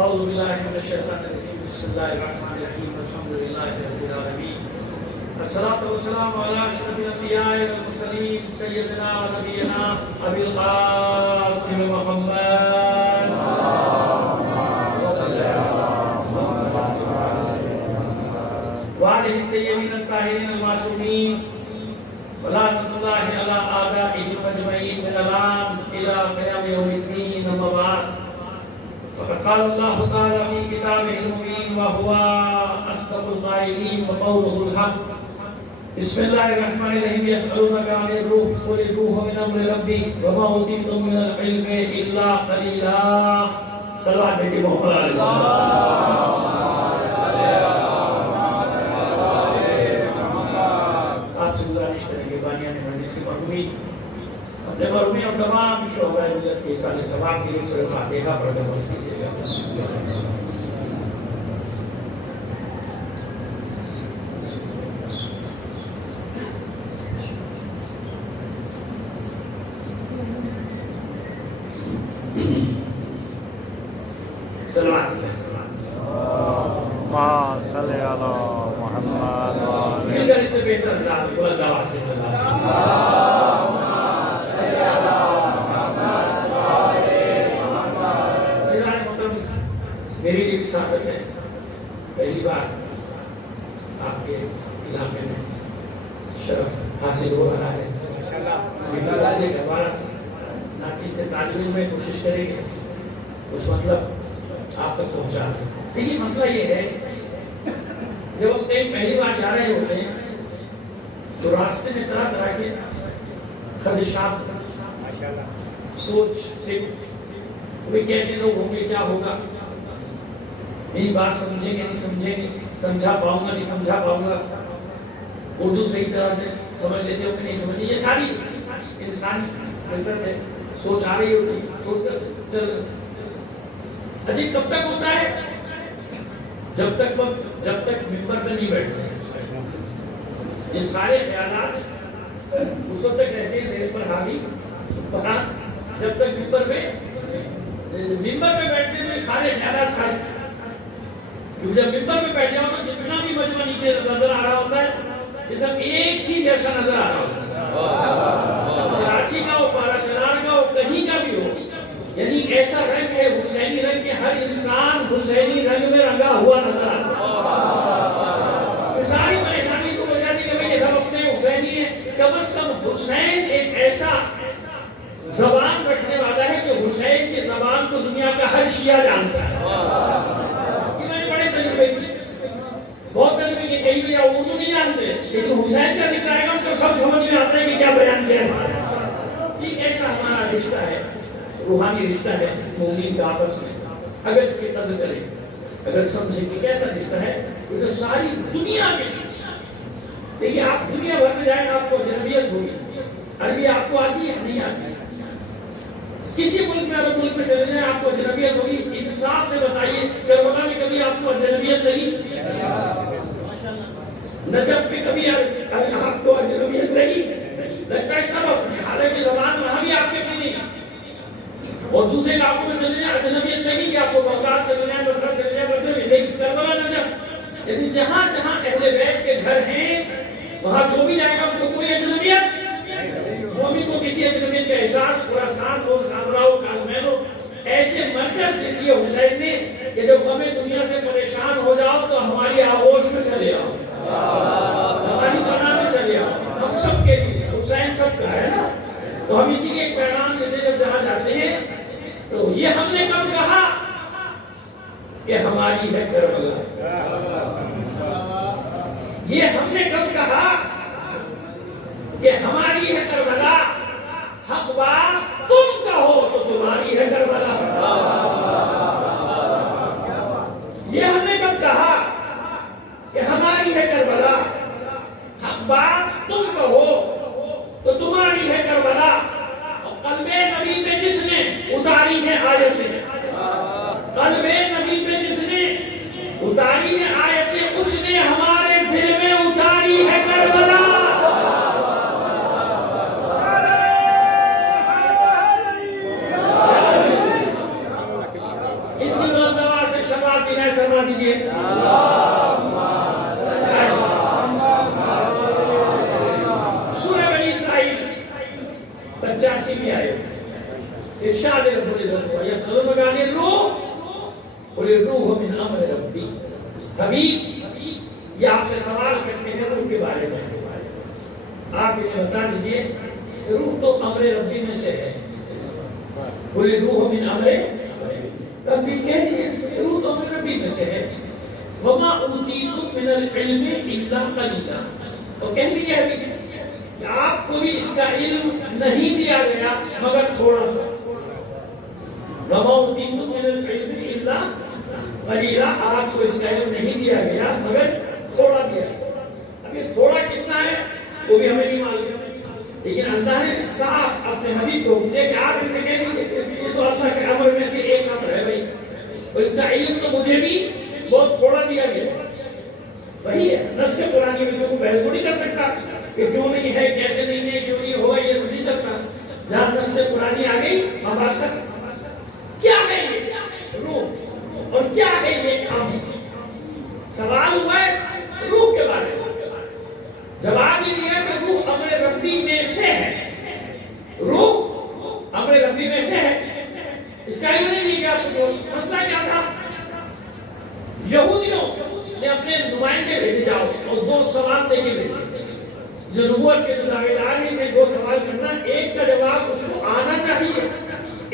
أعوذ بالله من الشيطان الرجيم بسم الله الرحمن الرحيم الحمد لله رب العالمين الصلاة والسلام على أشرف الأنبياء والمرسلين سيدنا ونبينا أبي القاسم محمد وآله الطيبين الطاهرين المعصومين ولعنة الله على أعدائهم أجمعين من الآن إلى قيام يوم الدين أما بعد فقد قال الله تعالى في كتابه المبين وهو أصدق القائلين وقوله الحق بسم الله الرحمن الرحيم يسألونك عن الروح قل الروح من أمر ربي وما أوتيتم من العلم إلا قليلا صلوات بيتي محمد آپ سے گزارش کریں گے بانیان مجلس کی مرحومی اپنے مرحومی اور تمام شہداء ملت کے سال ثواب کے لیے سورہ فاتحہ پڑھ کر پڑھ کیجیے گا سلوات صلی علی محمد مل کر اسے بہتر انداز بلند آواز سے چلا میری لیے سعادت ہے پہلی بار آپ کے علاقے میں شرف حاصل ہو رہا ہے ناچی سے تعلیم میں کوشش کریں گے اس مطلب آپ تک پہنچا دیں لیکن مسئلہ یہ ہے جب ہم کہیں پہلی بار جا رہے ہوتے ہیں تو راستے میں طرح طرح کے خدشات سوچ فکر کیسے لوگ ہوں گے کیا ہوگا میری بات سمجھیں گے نہیں سمجھیں گے سمجھا پاؤں گا نہیں سمجھا پاؤں گا اردو صحیح طرح سے سمجھ لیتے ہو کہ نہیں سمجھ یہ ساری انسانی فطرت ہے سوچ آ رہی ہوتی چل عجیب کب تک ہوتا ہے جب تک ممبر پہ نہیں بیٹھتے یہ سارے خیالات اس وقت تک رہتے ہیں ذہن پر حاوی جب تک ممبر پہ بیٹھتے ہیں تو یہ سارے خیالات خالی کیونکہ جب ممبر پہ بیٹھ جاؤ تو جتنا بھی مجمع نیچے نظر آ رہا ہوتا ہے یہ سب ایک ہی جیسا نظر آ رہا ہوتا ہے کراچی کا ہو پارا چنار کا ہو کہیں کا بھی ہو یعنی ایسا رنگ ہے حسینی رنگ کہ ہر انسان حسینی رنگ میں رنگا ہوا نظر آتا ہے ساری پریشانی کو وجہ دی کہ بھئی یہ سب اپنے حسینی ہیں کم از کم حسین ایک ایسا زبان رکھنے والا ہے کہ حسین کی زبان کو دنیا کا ہر شیعہ جانتا ہے بہت تجربے کہ کئی بھی اردو نہیں جانتے لیکن حسین کا ذکر آئے گا تو سب سمجھ میں آتا ہے کہ کیا بیان کیا ہے یہ ایسا ہمارا رشتہ ہے روحانی رشتہ ہے مومن کا آپس میں اگر اس کی قدر کریں اگر سمجھیں کہ کیسا رشتہ ہے تو ساری دنیا میں دیکھیے آپ دنیا بھر میں جائیں آپ کو اجنبیت ہوگی عربی آپ کو آتی ہے نہیں آتی کسی ملک میں اگر ملک میں چلے جائیں آپ کو اجنبیت ہوگی انصاف سے بتائیے کربلا میں کبھی آپ کو اجنبیت نہیں نجف میں کبھی آپ کو اجنبیت نہیں لگتا ہے سب اپنے حالانکہ زبان وہاں بھی آپ کے بھی نہیں اور دوسرے علاقوں میں چلے جائیں اجنبیت نہیں کہ آپ کو بغداد چلے جائیں بصرہ چلے جائیں لیکن کربلا نجف یعنی جہاں جہاں اہل بیت کے گھر ہیں وہاں جو بھی جائے گا اس کو کوئی اجنبیت مومن کو کسی اجنبیت کا احساس خراسان ہو سامرا ہو کاظمین ہو ایسے مرکز دے دیے حسین نے کہ جب ہمیں دنیا سے پریشان ہو جاؤ تو ہماری آغوش میں چلے آؤ ہماری پناہ میں چلے آؤ ہم سب کے لیے حسین سب کا ہے نا تو ہم اسی لیے ایک پیغام دیتے جب جہاں جاتے ہیں تو یہ ہم نے کب کہا کہ ہماری ہے کربلا یہ ہم نے کب کہا کہ ہماری ہے کربلا حق بات تم کہو تو تمہاری ہے کربلا یہ ہم نے کب کہا کہ ہماری ہے کربلا حق بات تم کہو تو تمہاری ہے کربلا قلب نبی پہ جس نے اتاری ہے آیتیں قلب نبی پہ جس نے اتاری ہے آیتیں اس نے ہمارے دل میں اتاری ہے کربلا 88 میں آئے ارشاد رب العزت ہوا یسألونک عن الروح قل الروح من امر ربی. حبیب یہ آپ سے سوال کرتے ہیں روح کے بارے میں، آپ انہیں بتا دیجئے روح تو امر ربی میں سے ہے. قل الروح من امر ربی، کہہ دیجئے روح تو امر ربی میں سے ہے. وما اوتیتم من العلم الا قلیلا، تو کہہ دیجئے حبیب کہ آپ کو بھی اس کا علم نہیں دیا گیا مگر تھوڑا سا. وما اوتیتم من العلم الا قلیلا، آپ کو اس کا علم نہیں دیا گیا مگر تھوڑا دیا. اب یہ تھوڑا کتنا ہے وہ بھی ہمیں نہیں معلوم، لیکن اللہ نے صاف اپنے حبیب کو دیا کہ آپ ان سے کہہ دیجئے کہ یہ تو اللہ کے امر میں سے ایک امر ہے بھائی، اور اس کا علم تو مجھے بھی بہت تھوڑا دیا گیا. وہی ہے نص قرآنی میں سے کوئی بحث تھوڑی کر سکتا کہ کیوں نہیں ہے، کیسے نہیں ہے، کیوں نہیں ہوگا، یہ سب نہیں چلتا. جہاں نص قرآنی آ گئی ہم بات کر کیا ہے یہ روح اور کیا ہے یہ امر. سوال ہوا ہے روح کے بارے میں، جواب یہ دیا کہ روح امر ربی میں سے ہے. روح امر ربی میں سے ہے. اس کا علم نہیں دیا گیا آپ کو. مسئلہ کیا تھا؟ یہودیوں نے اپنے نمائندے بھیجے جاؤ اور 2 سوال دے کے بھیجے. جو نبوت کے دعوے دار ہی تھے 2 سوال کرنا، ایک کا جواب اس کو آنا چاہیے،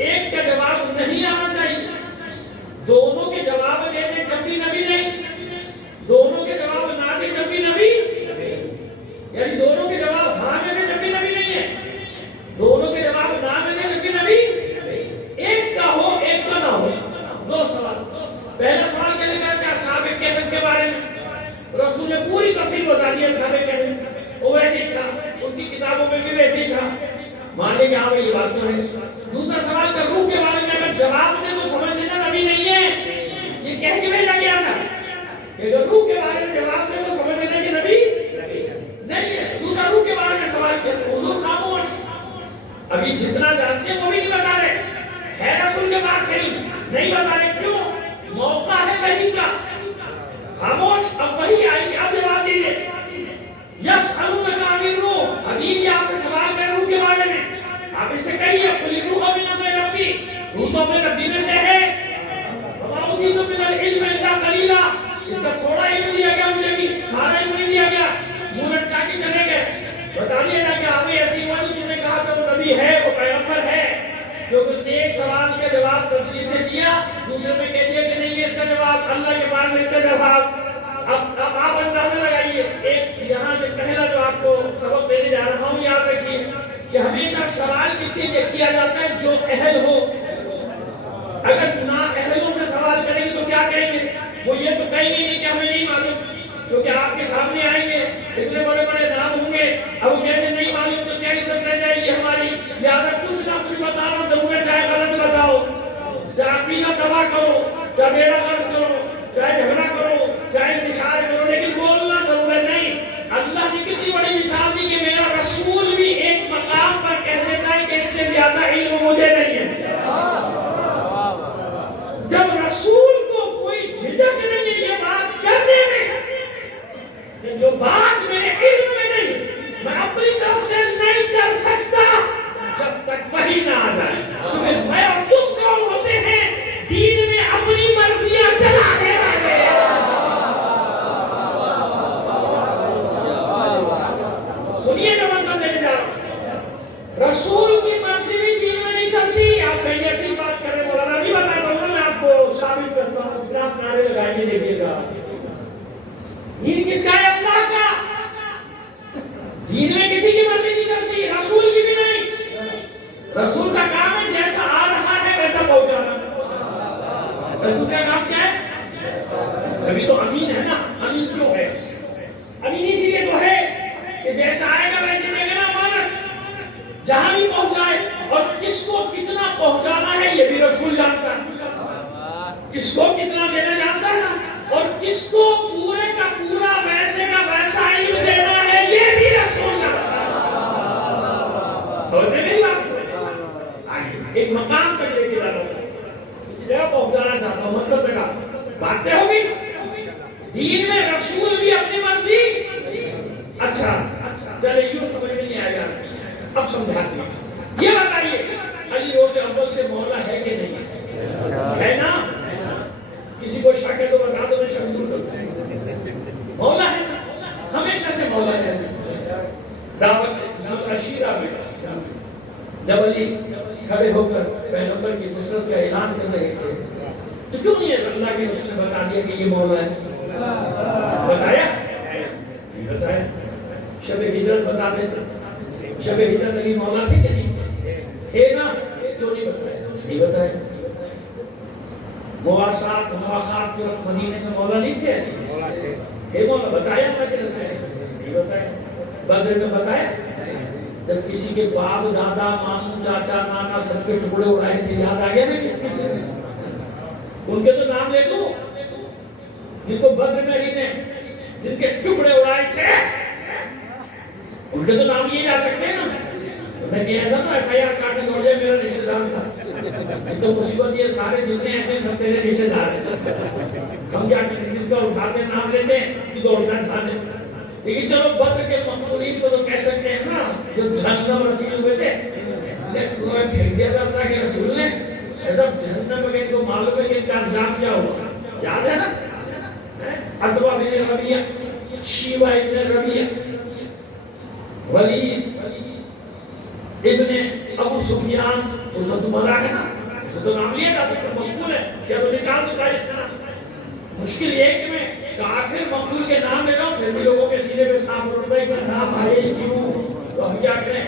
ایک کا جواب نہیں آنا چاہیے. دونوں کے جواب دے دے جب بھی نبی نہیں، دونوں کے جواب نہ دے جب بھی نبی، یعنی دونوں کے جواب ہاں میں دے جب بھی نبی نہیں ہے، دونوں کے جواب نہ میں دے جب بھی نبی. ایک کا ہو ایک کا نہ ہو. 2 سوال. پہلا سوال کیا لکھا ہے؟ اصحاب کہف کے بارے میں رسول نے پوری تفصیل بتا دی. اصحاب کہف وہ ویسے ہی تھا، ان کی کتابوں میں بھی ویسے ہی تھا، مان لے کہ ہاں یہ بات تو ہے. دوسرا سوال کا روح کے بارے میں اگر جواب دے تو سمجھ لینا نبی نہیں ہے، یہ کہہ کے بھیجا گیا تھا. اگر روح کے بارے میں جواب دے تو سمجھ لینا کہ نبی نہیں ہے. دوسرا روح کے بارے میں سوال کیا، حضور خاموش. ابھی جتنا جانتے ہیں وہ بھی نہیں بتا رہے، ہے رسول کے پاس علم نہیں بتا رہے. کیوں؟ موقع ہے وحی کا. خاموش. اب وحی آئی کہ اب جواب دیجئے. یسألونک عن الروح، حبیب یہ آپ نے سوال کر روح کے بارے میں، آپ اسے کہیے قل الروح من امر ربی، روح تو اپنے ربی میں سے ہے. وما اوتیتم من العلم الا قلیلا، اس کا تھوڑا علم دیا گیا مجھے بھی، سارا علم نہیں دیا گیا. منہ لٹکا کے چلے گئے. بتا دیا گیا کہ ہمیں ایسی ہوا جو تم نے کہا تھا وہ نبی ہے، وہ پیغمبر ہے. جو کچھ نے ایک سوال کا جواب تفصیل سے دیا، دوسرے میں کہہ دیا کہ نہیں اس کا جواب اللہ کے پاس ہے اس کا جواب. اب آپ اندازہ لگائیے. ایک یہاں سے پہلا جو آپ کو سبق دینے جا رہا ہوں یاد رکھیے کہ ہمیشہ سوال کس سے کیا جاتا ہے؟ جو اہل ہو. اگر نا اہلوں سے سوال کریں گے تو کیا کہیں گے؟ وہ یہ تو کہیں گے نہیں کہ ہمیں نہیں معلوم، کیونکہ آپ کے سامنے آئیں گے اتنے بڑے بڑے نام ہوں گے. اب وہ کہتے نہیں معلوم تو کیا عزت رہ جائے گی ہماری. لہٰذا کچھ نہ کچھ بتانا ضرور ہے، چاہے غلط بتاؤ، چاہے عقیدہ تباہ کرو، چاہے بیڑا غلط کرو، چاہے جھگڑا کرو، چاہے انتشار کرو، لیکن بولنا ضرور ہے. نہیں، اللہ نے کتنی بڑی مثال دی کہ میرا رسول بھی ایک مقام پر کہہ دیتا ہے کہ اس سے زیادہ علم مجھے نہیں ہے. جب رسول کو کوئی جھجک نہیں ہے یہ بات کرنے میں، جو بات میرے علم میں نہیں میں اپنی طرف سے نہیں کر سکتا جب تک وحی نہ آ جائے. تمہیں میں اور تم کون ہوتے ہیں دین میں اپنی مرضیاں چلانے والے؟ سنیے جو مطلب دینے جا رہا ہوں. رسول کی مرضی بھی دین میں نہیں چلتی. آپ کہیں گے اچھی بات کر رہے ہیں مولانا، بھی بتاتا ہوں نا میں آپ کو ثابت کرتا ہوں. پھر آپ نعرے لگائیں گے دیکھیے گا. دین کس کا ہے؟ اللہ کا. دین میں کسی کی مرضی نہیں چلتی، رسول کی بھی نہیں. رسول کا کام ہے جیسا آ رہا ہے ویسا پہنچانا. رسول کا کام کیا ہے؟ جبھی تو امین ہے نا. امین کیوں ہے؟ امین اسی لیے تو ہے کہ جیسا آئے گا ویسے دے گا نا امانت. جہاں بھی پہنچائے اور کس کو کتنا پہنچانا ہے یہ بھی رسول جانتا ہے. کس کو کتنا دینا جانتا ہے نا، اور کس کو پورے کا پورا ویسے کا ویسا علم دینا ہے یہ بھی رسول جانتا ہے. سمجھ میں نہیں بات؟ ایک مقام تک لے کے جانا چاہتا ہوں، اسی جگہ پہنچانا چاہتا ہوں. مطلب جگہ باتیں ہوگی. دین میں رسول بھی اپنی مرضی. اچھا چلے یوں سمجھ میں نہیں آئے گا، اب سمجھاتے ہیں. یہ بتائیے علی روز اول سے مولا ہے کہ نہیں ہے نا؟ کسی کو شک ہے تو بتا دو، میں شک دور کروں. مولا ہے، ہمیشہ سے مولا ہے. دعوت عشیرہ میں جب علی کھڑے ہو کر پیغمبر کی نصرت کا اعلان کر رہے تھے تو کیوں نہیں اللہ کے رسول نے بتا دیا کہ یہ مولا ہے؟ بتایا نہیں بتایا. شب ہجرت بتا دیتے. شب ہجرت علی مولا تھے کہ نہیں تھے نا؟ کیوں نہیں بتایا؟ نہیں بتایا. مواسات مواخات ترک مدینے میں مولا نہیں تھے؟ تھے مولا. بتایا اللہ کے رسول نے؟ نہیں بتایا. بدر میں بتایا جب کسی کے باپ دادا ماموں چاچا نانا سب کے ٹکڑے اڑائے تھے، یاد آ گیا نا کس کے؟ ان کے تو نام لے دو جن کو بدر میں علی نے جن کے ٹکڑے اڑائے تھے، ان کے تو نام لیے جا سکتے ہیں نا. میں کہ ایسا نا ایف آئی آر کاٹنے دوڑ جائے میرا رشتہ دار تھا. نہیں تو مصیبت یہ سارے جتنے ایسے سب تیرے رشتہ دار ہیں. ہم کیا کریں، جس کا اٹھاتے ہیں نام لیتے ہیں کہ دوڑنا تھانے. لیکن چلو بدر کے مقتولین کو تو کہہ سکتے ہیں نا جو جہنم رسید ہوئے تھے. انہیں پھینک دیا تھا اللہ کے رسول نے. ایسا جہنم میں گئے تو معلوم ہے کہ ان کا انجام کیا ہوا. یاد ہے نا؟ عتبہ بن ربیعہ، شیبہ ابن ربیعہ، ولید ابن ابو سفیان. اس کو تمہارا ہے نا، اس کو تو نام لیا جا سکتا، مقبول ہے. یا تو نکال دو تاریخ کا نام. مشکل یہ کہ میں کافر مقتول کے نام لے رہا ہوں پھر بھی لوگوں کے سینے پہ سانپ اڑتا ہے کہ نام آئے کیوں. تو ہم کیا کریں؟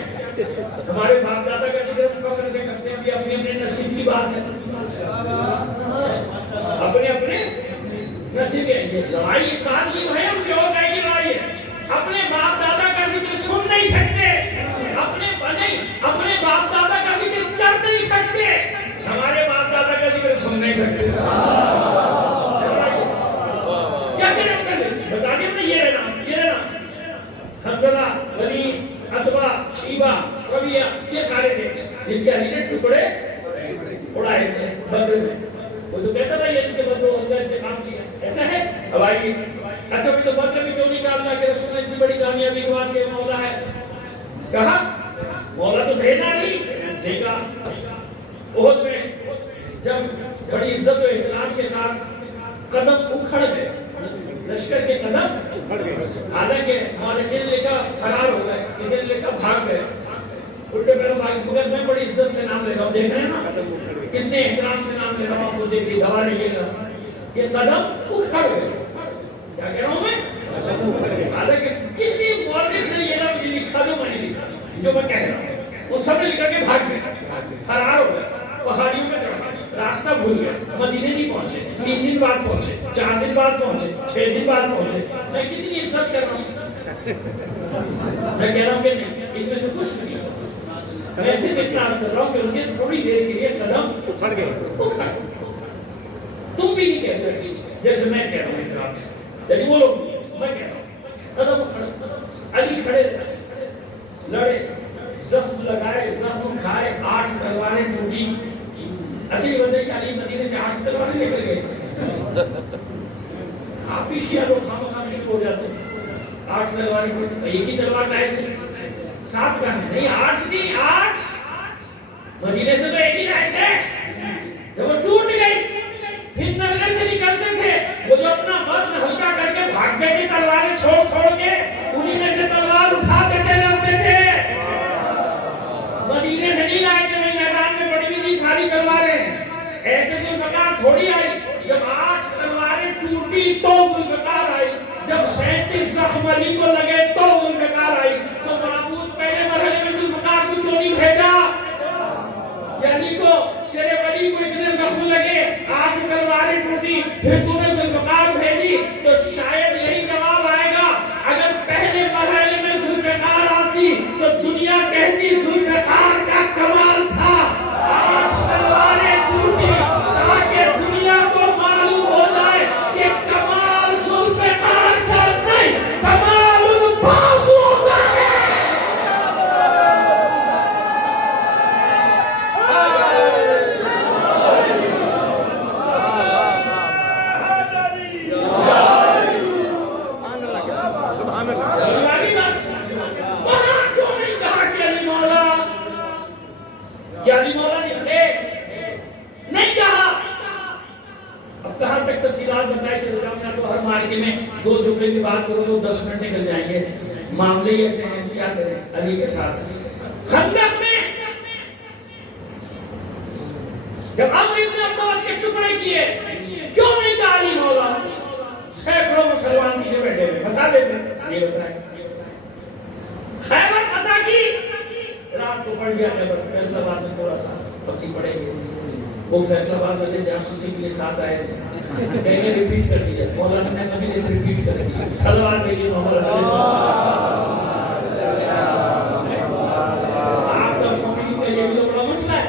ہمارے باپ دادا کا ذکر فخر سے کرتے ہیں کہ اپنے اپنے نصیب کی بات ہے. اپنے اپنے نصیب کے لڑائی اس بات کی ہے اور کیوں کہے کی لڑائی ہے. اپنے باپ دادا کا ذکر سن نہیں سکتے، اپنے باپ دادا کا ذکر کر نہیں سکتے، ہمارے باپ دادا کا ذکر سن نہیں سکتے. کیا کریں ان کا ذکر؟ بتا دیں اپنے یہ نام، یہ نام حنظلہ، ولید، عتبہ، شیبہ، ربیعہ، یہ سارے تھے جن کے علی نے ٹکڑے اڑائے تھے بدر میں. وہ تو کہتا تھا یہ کہ بدر و احد کا انتقام کیا. ایسا ہے؟ اب آئیے. اچھا بھی تو بدر میں کیوں نہیں کہا اللہ کے رسول نے اتنی بڑی کامیابی کے بعد کہ مولا ہے؟ کہا مولا تو دینا نہیں کہا. احد میں جب بڑی عزت و احترام کے ساتھ قدم اکھڑ گئے، لشکر کے قدم، حالانکہ مورخین نے لکھا فرار ہو گئے، کسی نے لکھا بھاگ گئے، الٹے پیروں بھاگ. مگر میں بڑی عزت سے نام لے رہا ہوں، دیکھ رہے ہیں نا کتنے احترام سے نام لے رہا ہوں. آپ کو دیکھیے گوا رہیے گا یہ قدم اکھڑ گئے. کیا کہہ رہا ہوں میں؟ حالانکہ کسی مورخ نے یہ لفظ لکھا جو میں نے لکھا، جو میں کہہ رہا ہوں وہ سب نے لکھا کہ بھاگ گئے، فرار ہو گئے، پہاڑیوں میں چڑھا، راستہ بھول گئے، مدینے نہیں پہنچے، 3 دن بعد پہنچے، 4 دن بعد پہنچے، 6 دن بعد پہنچے. میں کتنی عزت کر رہا ہوں. میں کہہ رہا ہوں کہ نہیں، ان میں سے کچھ نہیں ہوتا. میں صرف اتنا عرض کر رہا ہوں کہ ان کے تھوڑی دیر کے لیے قدم اکھڑ گئے. تم بھی نہیں کہتے ایسی جیسے میں کہہ رہا ہوں اقرار سے، یعنی وہ لوگ میں کہہ رہا ہوں قدم اکھڑ. علی کھڑے لڑے، زخم لگائے، زخم کھائے، 8 تلواریں ٹوٹی. اچھا یہ بتائیے کہ علی مدینے سے 8 تلواریں لے کر گئے تھے. آپ بھی شیعہ لوگ خامخواہ میں شروع ہو جاتے ہیں. 8 تلواریں ٹوٹی، ایک ہی تلوار لائے تھے. 7 کہاں ہیں؟ نہیں 8 تھی. 8 مدینے سے تو ایک ہی لائے تھے. جب وہ ٹوٹ گئی پھر نرگے سے نکلتے تھے، وہ جو اپنا وزن ہلکا کر کے بھاگتے تھے تلواریں چھوڑ کے، انہی میں سے تلوار اٹھاتے تھے، لڑتے تھے. مدینے سے نہیں لائے تھے، میدان میں پڑی ہوئی تھی ساری تلواریں. ایسے ذوالفقار تھوڑی آئی. جب 8 تلواریں ٹوٹی تو ذوالفقار آئی. جب 37 زخم علی کو لگے تو ذوالفقار آئی. تو معبود پہلے مرحلے میں ذوالفقار کو کیوں نہیں بھیجا؟ یعنی کو تیرے ولی کو اتنے زخم لگے، 8 تلواریں ٹوٹی، پھر تو نے ذوالفقار بھیجی. تو شاید یہی جواب آئے گا اگر پہلے مرحلے میں ذوالفقار آتی تو دنیا کہتی ذوالفقار کا کمال تھا. 8 تلواریں ٹوٹی تاکہ دنیا کو معلوم ہو جائے کہ کمال ذوالفقار کا نہیں، کمال ان بازوؤں کا ہے. کیا علی مولا نہیں تھے؟ نہیں کہا. اب کہاں تک تفصیلات بتائے چلے جاؤں میں. تو ہر مارکے میں 2 جملے کی بات کرو تو 10 منٹ نکل جائیں گے. معاملے ایسے ہیں کیا کریں علی کے ساتھ. خندق میں جب عمر ابن عبداللہ کے ٹکڑے کیے کیوں نہیں کہا علی مولا؟ سینکڑوں مسلمان کی جو بیٹھے ہوئے بتا دیتے یہ بتائیں. خیبر فتح کی رات کو پڑھ گیا خیبر. فیصل آباد میں تھوڑا سا پکی پڑیں گے. وہ فیصل آباد والے جاسوسی کے لیے ساتھ آئے کہیں گے ریپیٹ کر دیا. مولانا نے مجلس ریپیٹ کر دی. صلوات بھیجیے محمد علیہ. آپ کا مومن کا یہ بھی تو بڑا مسئلہ ہے.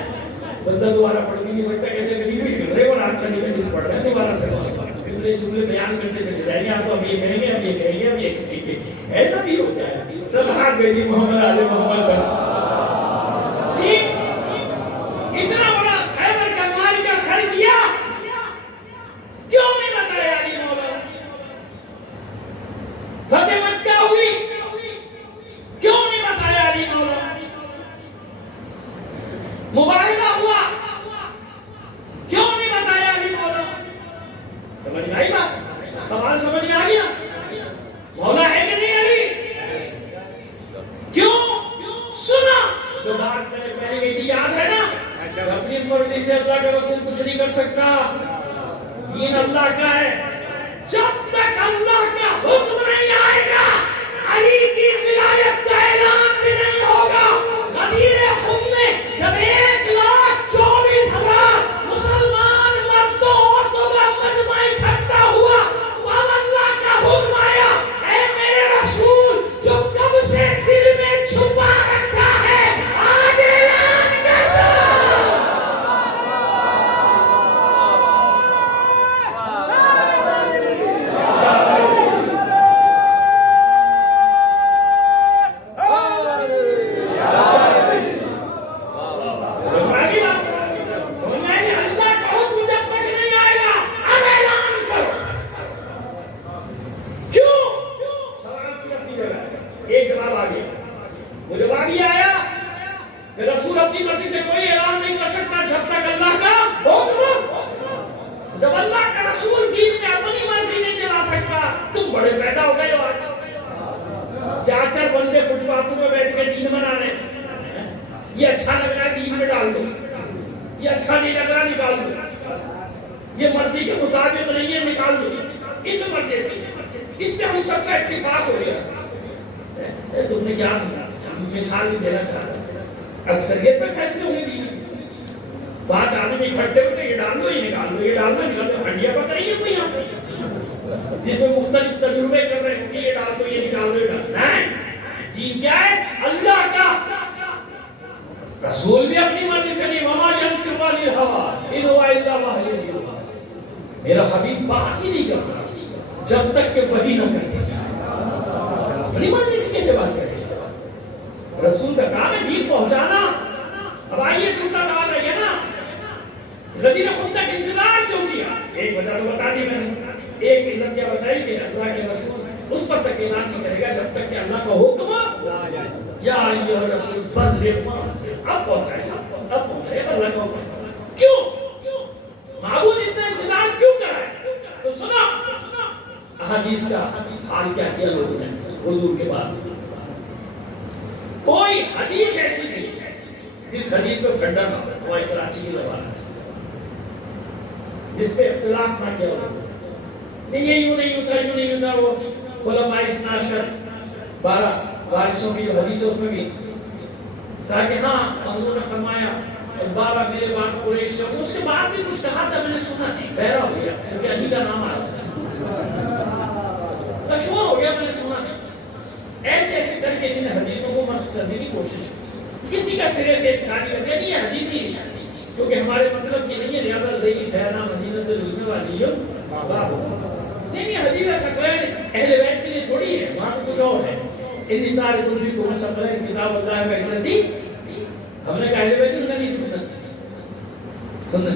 بندہ دوبارہ پڑھ بھی نہیں سکتا. کہتے ہیں ریپیٹ کر رہے. وہ رات کا نہیں پڑھ رہے ہیں دوبارہ سے جملے بیان کرتے چلے جائیں گے. آپ اب یہ کہیں گے اب یہ کہیں گے اب یہ کہیں گے. ایسا بھی ہوتا ہے. صلوات بھیجیے محمد علیہ محمد پر. جی اتنا بڑا خیبر کا معرکہ سر کیا کیوں نہیں بتایا علی مولا؟ فتح مکہ ہوئی کیوں نہیں بتایا علی مولا؟ مباہلہ ہوا کیوں نہیں بتایا علی مولا؟ سمجھ میں آئی بات؟ سوال سمجھ میں آ گیا؟ مولا ہے کہ نہیں علی؟ کیوں سنا جو بات میں نے پہلے کہی تھی یاد ہے نا؟ اپنی مرضی سے اللہ کا رسول کچھ نہیں کر سکتا. دین اللہ کا ہے. جب تک اللہ کا حکم نہیں آئے گا علی کی ولایت کا اعلان بھی نہیں ہوگا. غدیر خم میں جب 1,24,000 مسلمان مردوں عورتوں کا مجمع اکٹھا ہوا تو اللہ کا حکم آیا اے میرے رسول جو کب سے دل میں چھپا رکھا ہے آج اعلان کر دو. رسول اپنی مرضی سے کوئی اعلان نہیں کر سکتا جب تک اللہ کا حکم. جب اللہ کا رسول دین میں اپنی مرضی نہیں چلا سکتا. تم بڑے پیدا ہو گئے ہو آج 4 بندے فٹ پاتھوں میں بیٹھ کے دین بنا رہے ہیں. یہ اچھا لگ رہا ہے دین میں ڈال دو. یہ اچھا نہیں لگ رہا نکال دو. یہ مرضی کے مطابق نہیں ہے نکال دو. اس میں مرضی تھی. اس میں ہم سب کا اتفاق ہو گیا. تم نے کیا مثال نہیں دینا چاہتا. اکثریت میں فیصلے ہوئے دین. 5 آدمی اکٹھے ہوتے یہ ڈال دو یہ نکال دو یہ ڈال دو نکال دو. ہنڈیا پتہ نہیں ہے کوئی یہاں پہ جس میں مختلف تجربے کر رہے ہیں کہ یہ ڈال دو یہ نکال دو یہ ڈال دو. نہیں. دین کیا ہے؟ اللہ کا. رسول بھی اپنی مرضی سے نہیں. وما ينطق عن الهوى ان هو الا وحی یوحی. میرا حبیب بات ہی نہیں کرتا جب تک کہ وحی نہ کرتے جائے. اپنی مرضی سے کیسے بات کرے؟ رسول کا کام ہے دین پہنچانا. اب آئیے دوسرا سوال ہے نا غدیر خم تک انتظار کیوں کیا؟ ایک وجہ تو بتا دی میں نے. ایک علت یہ بتائی کہ اللہ کے رسول اس پر تک اعلان نہیں کرے گا جب تک کہ اللہ کا حکم یا ایھا رسول بلغ ما انزل. اب پہنچائے اللہ کا حکم. کیوں معبود اتنا انتظار کیوں کرائے؟ تو سنا احادیث کا حال کیا کیا لوگوں نے حضور کے بعد. کوئی حدیث ایسی نہیں جس حدیث پہ پھنڈا نہ ہو. ہماری کراچی کی زبان ہے جس پہ اختلاف نہ کیا ہو. نہیں یہ یوں نہیں ہوتا یوں نہیں ہوتا. وہ خلفائے اثنا عشر 12 وارثوں کی جو حدیث ہے اس میں بھی کہا کہ ہاں حضور نے فرمایا 12 میرے بعد قریش سے. اس کے بعد بھی کچھ کہا تھا میں نے سنا نہیں. بہرا ہو گیا کیونکہ علی کا نام آ رہا تھا. مشہور ہو گیا میں نے سنا نہیں. ایسے ایسے کر کے ان حدیثوں کو مسخ کرنے کی کوشش. کسی کا سرے سے تعریف ہے نہیں حدیث ہی کیونکہ ہمارے مطلب کی نہیں ہے لہذا ضعیف ہے نا مدینہ تو لوزنے والی ہے. نہیں حدیث ثقلین اہل بیت کے لیے تھوڑی ہے. وہاں تو کچھ اور ہے. ان دار دوسری کو ثقلین کتاب اللہ میں دی. ہم نے کہا اہل بیت ان کا نہیں سنت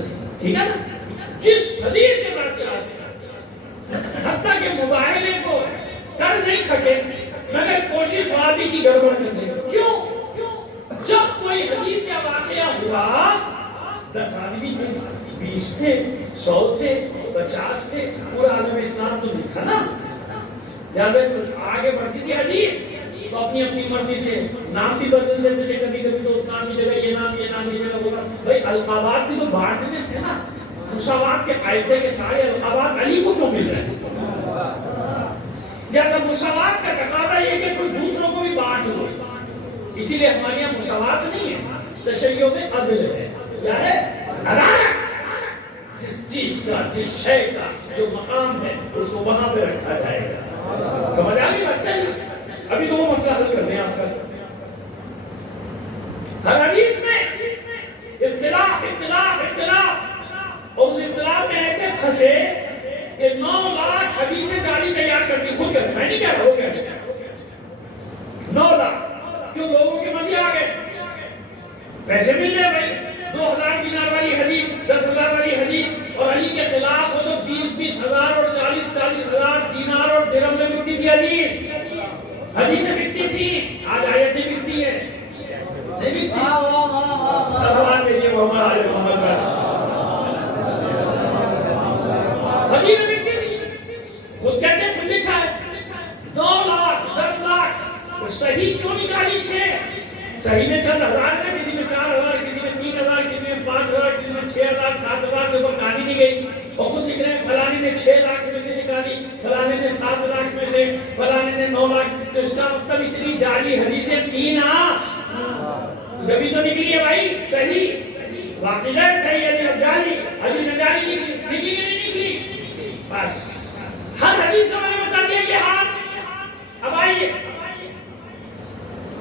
تھی. ٹھیک ہے نا. جس حدیث کے ساتھ چاہتے حتیٰ کہ مباہلے کو کر نہیں سکے مگر کوشش صحابی کی گڑبڑ کرنے. کیوں؟ جب کوئی حدیث یا واقعہ ہوا کہا 10 آدمی تھے، 20 تھے، 100 تھے، 50 تھے، پورا عالم اسلام تو نہیں تھا نا. یاد ہے آگے بڑھتی تھی حدیث تو اپنی اپنی مرضی سے نام بھی بدل دیتے تھے. کبھی کبھی تو اس نام کی جگہ یہ نام کی جگہ ہوگا. بھائی القابات بھی تو بانٹنے تھے نا. مساوات کے قائل تھے کہ سارے القابات علی کو کیوں مل رہے ہیں؟ لہذا مساوات کا تقاضا یہ کہ کوئی دوسروں کو بھی بانٹ دو. اسی لیے ہمارے یہاں مساوات نہیں ہے، تشیع میں عدل ہے. کیا ہے؟ عدالت. جس چیز کا، جس شے کا جو مقام ہے اس کو وہاں پہ رکھا جائے گا. سمجھ آ گئی بچہ نہیں؟ ابھی تو وہ مسئلہ حل کرتے ہیں آپ کا. ہر حدیث میں اختلاف اختلاف اختلاف، اور اس اختلاف میں ایسے پھنسے کہ 9 لاکھ حدیثیں جعلی تیار کرتی. خود کہتے میں نہیں کہہ رہا، وہ کہہ رہے 9 لاکھ. کیوں؟ لوگوں کے مزے آ گئے، پیسے مل رہے بھائی. 2000 دینار والی حدیث، 10,000 والی حدیث، اور علی کے خلاف ہو تو 20,000 ہزار اور 40,000 ہزار دینار اور درہم میں بکتی تھی حدیث. حدیثیں بکتی تھی. آج آیتیں بکتی ہیں نہیں بکتی. سلام علیہ محمد محمد کا حدیثیں بکتی تھی. خود کہتے ہیں، خود لکھا ہے 2 لاکھ 10 لاکھ. وہ صحیح کیوں نکالی 6؟ صحیح میں چند ہزار ہے، کسی میں 4,000، کسی میں 3,000، کسی میں 5,000، کسی میں 6,000 7,000 سے اوپر کہانی نہیں گئی. اور خود لکھ رہے ہیں فلانے نے 6 لاکھ میں سے نکالی، فلانے نے 7 لاکھ میں سے، فلانے نے 9 لاکھ. تو اس کا مطلب اتنی جعلی حدیثیں تھیں نا، جبھی تو نکلی ہے بھائی صحیح. واقعی صحیح ہے اب جعلی حدیث جعلی نکلی کہ نہیں نکلی؟ بس ہر حدیث کا میں نے بتا دیا یہ حال. اب آئیے،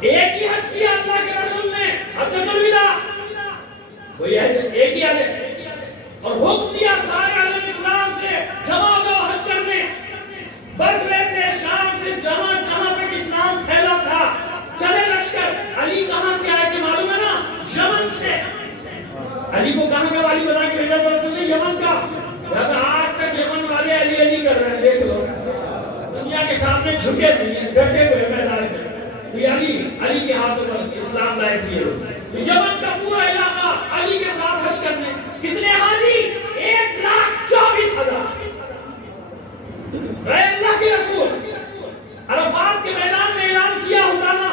ایک ہی حج کیا اللہ کے رسول نے، حجۃ الوداع. وہی ہے ایک ہی حج ہے، اور حکم دیا سارے عالم اسلام سے جمع ہو جاؤ حج کرنے. بصرے سے شام سے جہاں جہاں تک اسلام پھیلا تھا چلے لشکر. علی کہاں سے آئے تھے معلوم ہے نا؟ یمن سے. علی کو کہاں کا والی بنا کے بھیجا تھا رسول نے؟ یمن کا. لہذا آج تک یمن والے علی علی کر رہے ہیں. دیکھ لو دنیا کے سامنے جھکے نہیں، ڈٹے ہوئے میدان میں. علی کے ہاتھوں پر اسلام لائے تھے. یمن کا پورا علاقہ علی کے ساتھ حج کرنے. کتنے حاجی؟ 1,24,000. اللہ کے رسول عرفات کے میدان میں اعلان کیا ہوتا نا،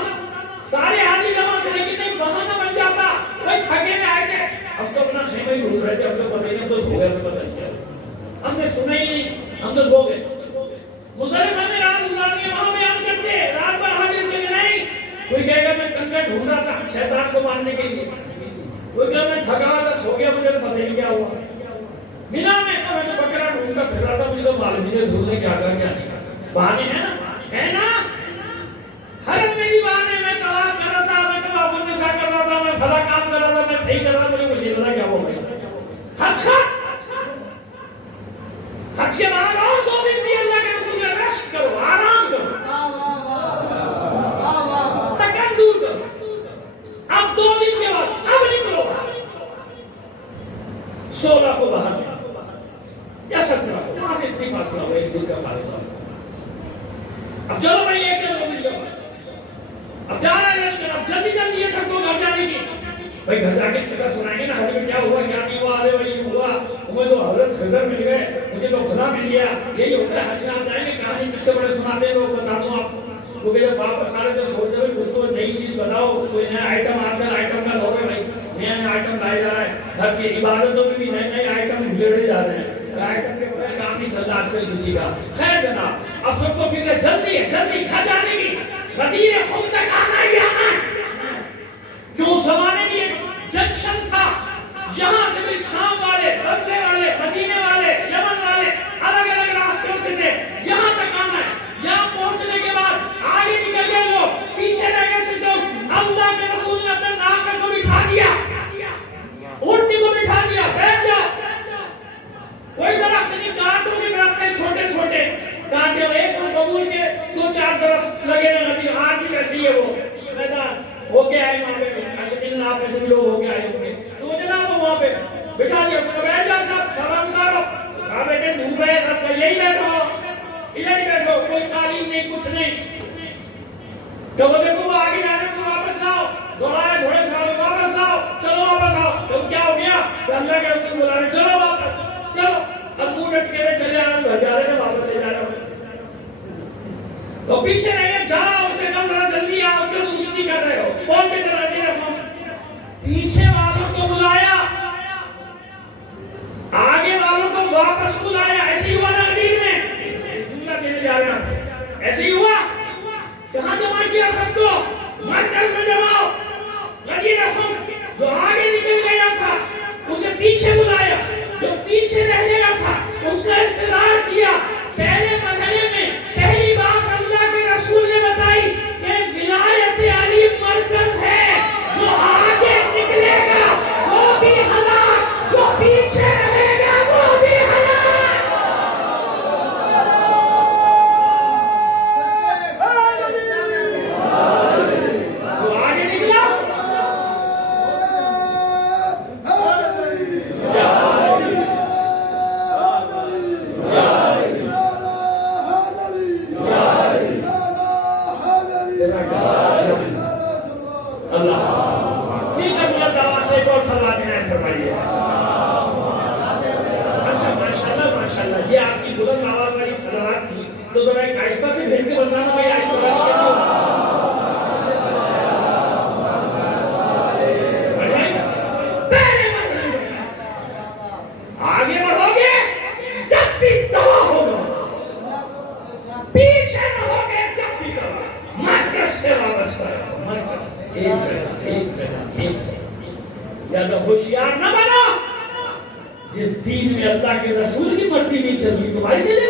سارے حاجی جمع تھے. لیکن نہیں، بہانہ بن جاتا بھائی تھکے میں آئے تھے، اب تو اپنا خیمہ ہی ڈھونڈ رہے تھے. اب تو پتہ نہیں، ہم تو سو گئے، ہمیں پتہ نہیں کیا ہم نے سنا ہی نہیں، ہم تو سو گئے. مزدلفہ میں رات گزارنی ہے، وہاں بیان کرتے رات بھر حاضر کے نہیں. کوئی کہے گا میں کنکر ڈھونڈ رہا تھا شیطان کو مارنے کے لیے. کوئی کہے میں تھکا ہوا تھا، سو گیا، مجھے تو پتہ نہیں کیا ہوا. مینا میں تو بکرا ڈھونڈتا پھر رہا تھا، مجھے تو معلوم نہیں ضرور نے کیا کہا کیا نہیں کہا. بہانے ہیں نا، ہے نا. حرم میں بھی بہانے. میں طواف کر رہا تھا، میں طواف النساء کر رہا تھا، میں بھلا کام کر رہا تھا، میں صحیح کر رہا تھا، مجھے کچھ نہیں پتا کیا ہو گیا. حج کے بعد اور 2 دن دی اللہ کے رسول نے ریسٹ کرو، آرام کرو، تھکن دور کرو. اب 2 دن کے بعد اب نکلو. 16 کو باہر یا 17 کو، وہاں سے اتنی فاصلہ ہو، 1 دن کا فاصلہ. اب چلو بھائی ایک دن مل جاؤ. اب جا رہے ہیں لشکر، اب جلدی جلدی یہ سب کو گھر جانے کی. بھائی گھر جا کے قصہ سنائیں گے نا، حج میں کیا ہوا کیا نہیں ہوا. ارے بھائی ہوا، مجھے تو حضرت خضر مل گئے، مجھے تو خدا مل گیا. یہی ہوتا ہے حج میں. آپ جائیں گے کہانی کس سے بڑے سناتے ہیں لوگ. بتا دوں آپ کو کہ جب واپس آ رہے تو سوچتے ہوئے کچھ تو نئی چیز بتاؤ، کوئی نیا آئٹم. آج کل آئٹم کا دور ہے بھائی، نیا نیا آئٹم لائے جا رہا ہے. ہر چیز عبادتوں میں بھی نئے نئے آئٹم بھیڑے جا رہے ہیں. آئٹم کے بغیر کام نہیں چل رہا آج کل کسی کا. خیر جناب، اب سب کو فکر ہے جلدی ہے، جلدی گھر جانے کی. غدیر خم تک آنا ہی آنا ہے. کیوں؟ زمانے میں ایک جنکشن تھا، یہاں سے بھی شام والے، بصرے والے، مدینے والے، یمن والے الگ الگ راستے ہوتے تھے. یہاں تک آنا ہے. یہاں پہنچنے کے بعد آگے نکل گئے لوگ، پیچھے رہ گئے کچھ لوگ. اللہ کے رسول نے اپنے ناقہ کو بٹھا دیا، اونٹنی کو بٹھا دیا، بیٹھ جا. کوئی درخت نہیں، کانٹوں کے درخت ہیں چھوٹے چھوٹے کانٹے، اور ایک قبول کے 2-4 درخت لگے ہوئے. ندی آج بھی ویسے ہی ہے. وہ میدان ہو کے آئے وہاں پہ، ان آپ میں سے بھی لوگ ہو کے آئے ہوں گے. تو وہ جناب وہاں پہ بٹھا دیا. بیٹھ جاؤ صاحب، سامان اتارو. کہا بیٹے دھوپ ہے سب پہلے ہی بیٹھو، ادھر ہی بیٹھو، کوئی تعلیم نہیں کچھ نہیں. تو وہ دیکھو وہ آگے جانے کو واپس لاؤ، دوڑائے گھوڑے سواروں واپس لاؤ، چلو واپس آؤ. تو کہ اللہ کے رسول بلا رہے چلو واپس چلو. اب منہ ڈٹکے ہوئے چلے آ رہے جا رہے ہیں واپس لے جا رہے ہیں. تو پیچھے رہ گئے جاؤ اسے کل ذرا جلدی آؤ کیوں سستی کر رہے ہو بول کے کرا دے رہے ہم. پیچھے والوں کو بلایا آگے والوں کو واپس بلایا. ایسے ہی ہوا نا غدیر میں جملہ دینے جا رہے ہیں ایسے ہی ہوا. کہاں جمع کیا سب کو مرکز میں جماؤ. غدیر رقم جو آگے نکل گیا تھا اسے پیچھے بلایا جو پیچھے رہ گیا تھا اس کا انتظار کیا. پہلے مرحلے میں پہلی بات اللہ کے رسول نے بتائی کہ ولایت علی مرکز ہے. جو آگے نکلے گا وہ بھی ہلاک جو پیچھے رہے گا وہ بھی ہلاک. جو آگے نکلا تو ذرا ایک آہستہ سے بھیج کے بنانا بھائی آہستہ آگے بڑھو گے جب بھی تباہ ہوگا پیچھے بڑھو گے جب بھی تباہ. مرکز سے وابستہ رہو مرکز ایک جگہ ایک جگہ ایک جگہ. زیادہ ہوشیار نہ بنو. جس دین میں اللہ کے رسول کی مرضی نہیں چلتی تمہاری چلے گی.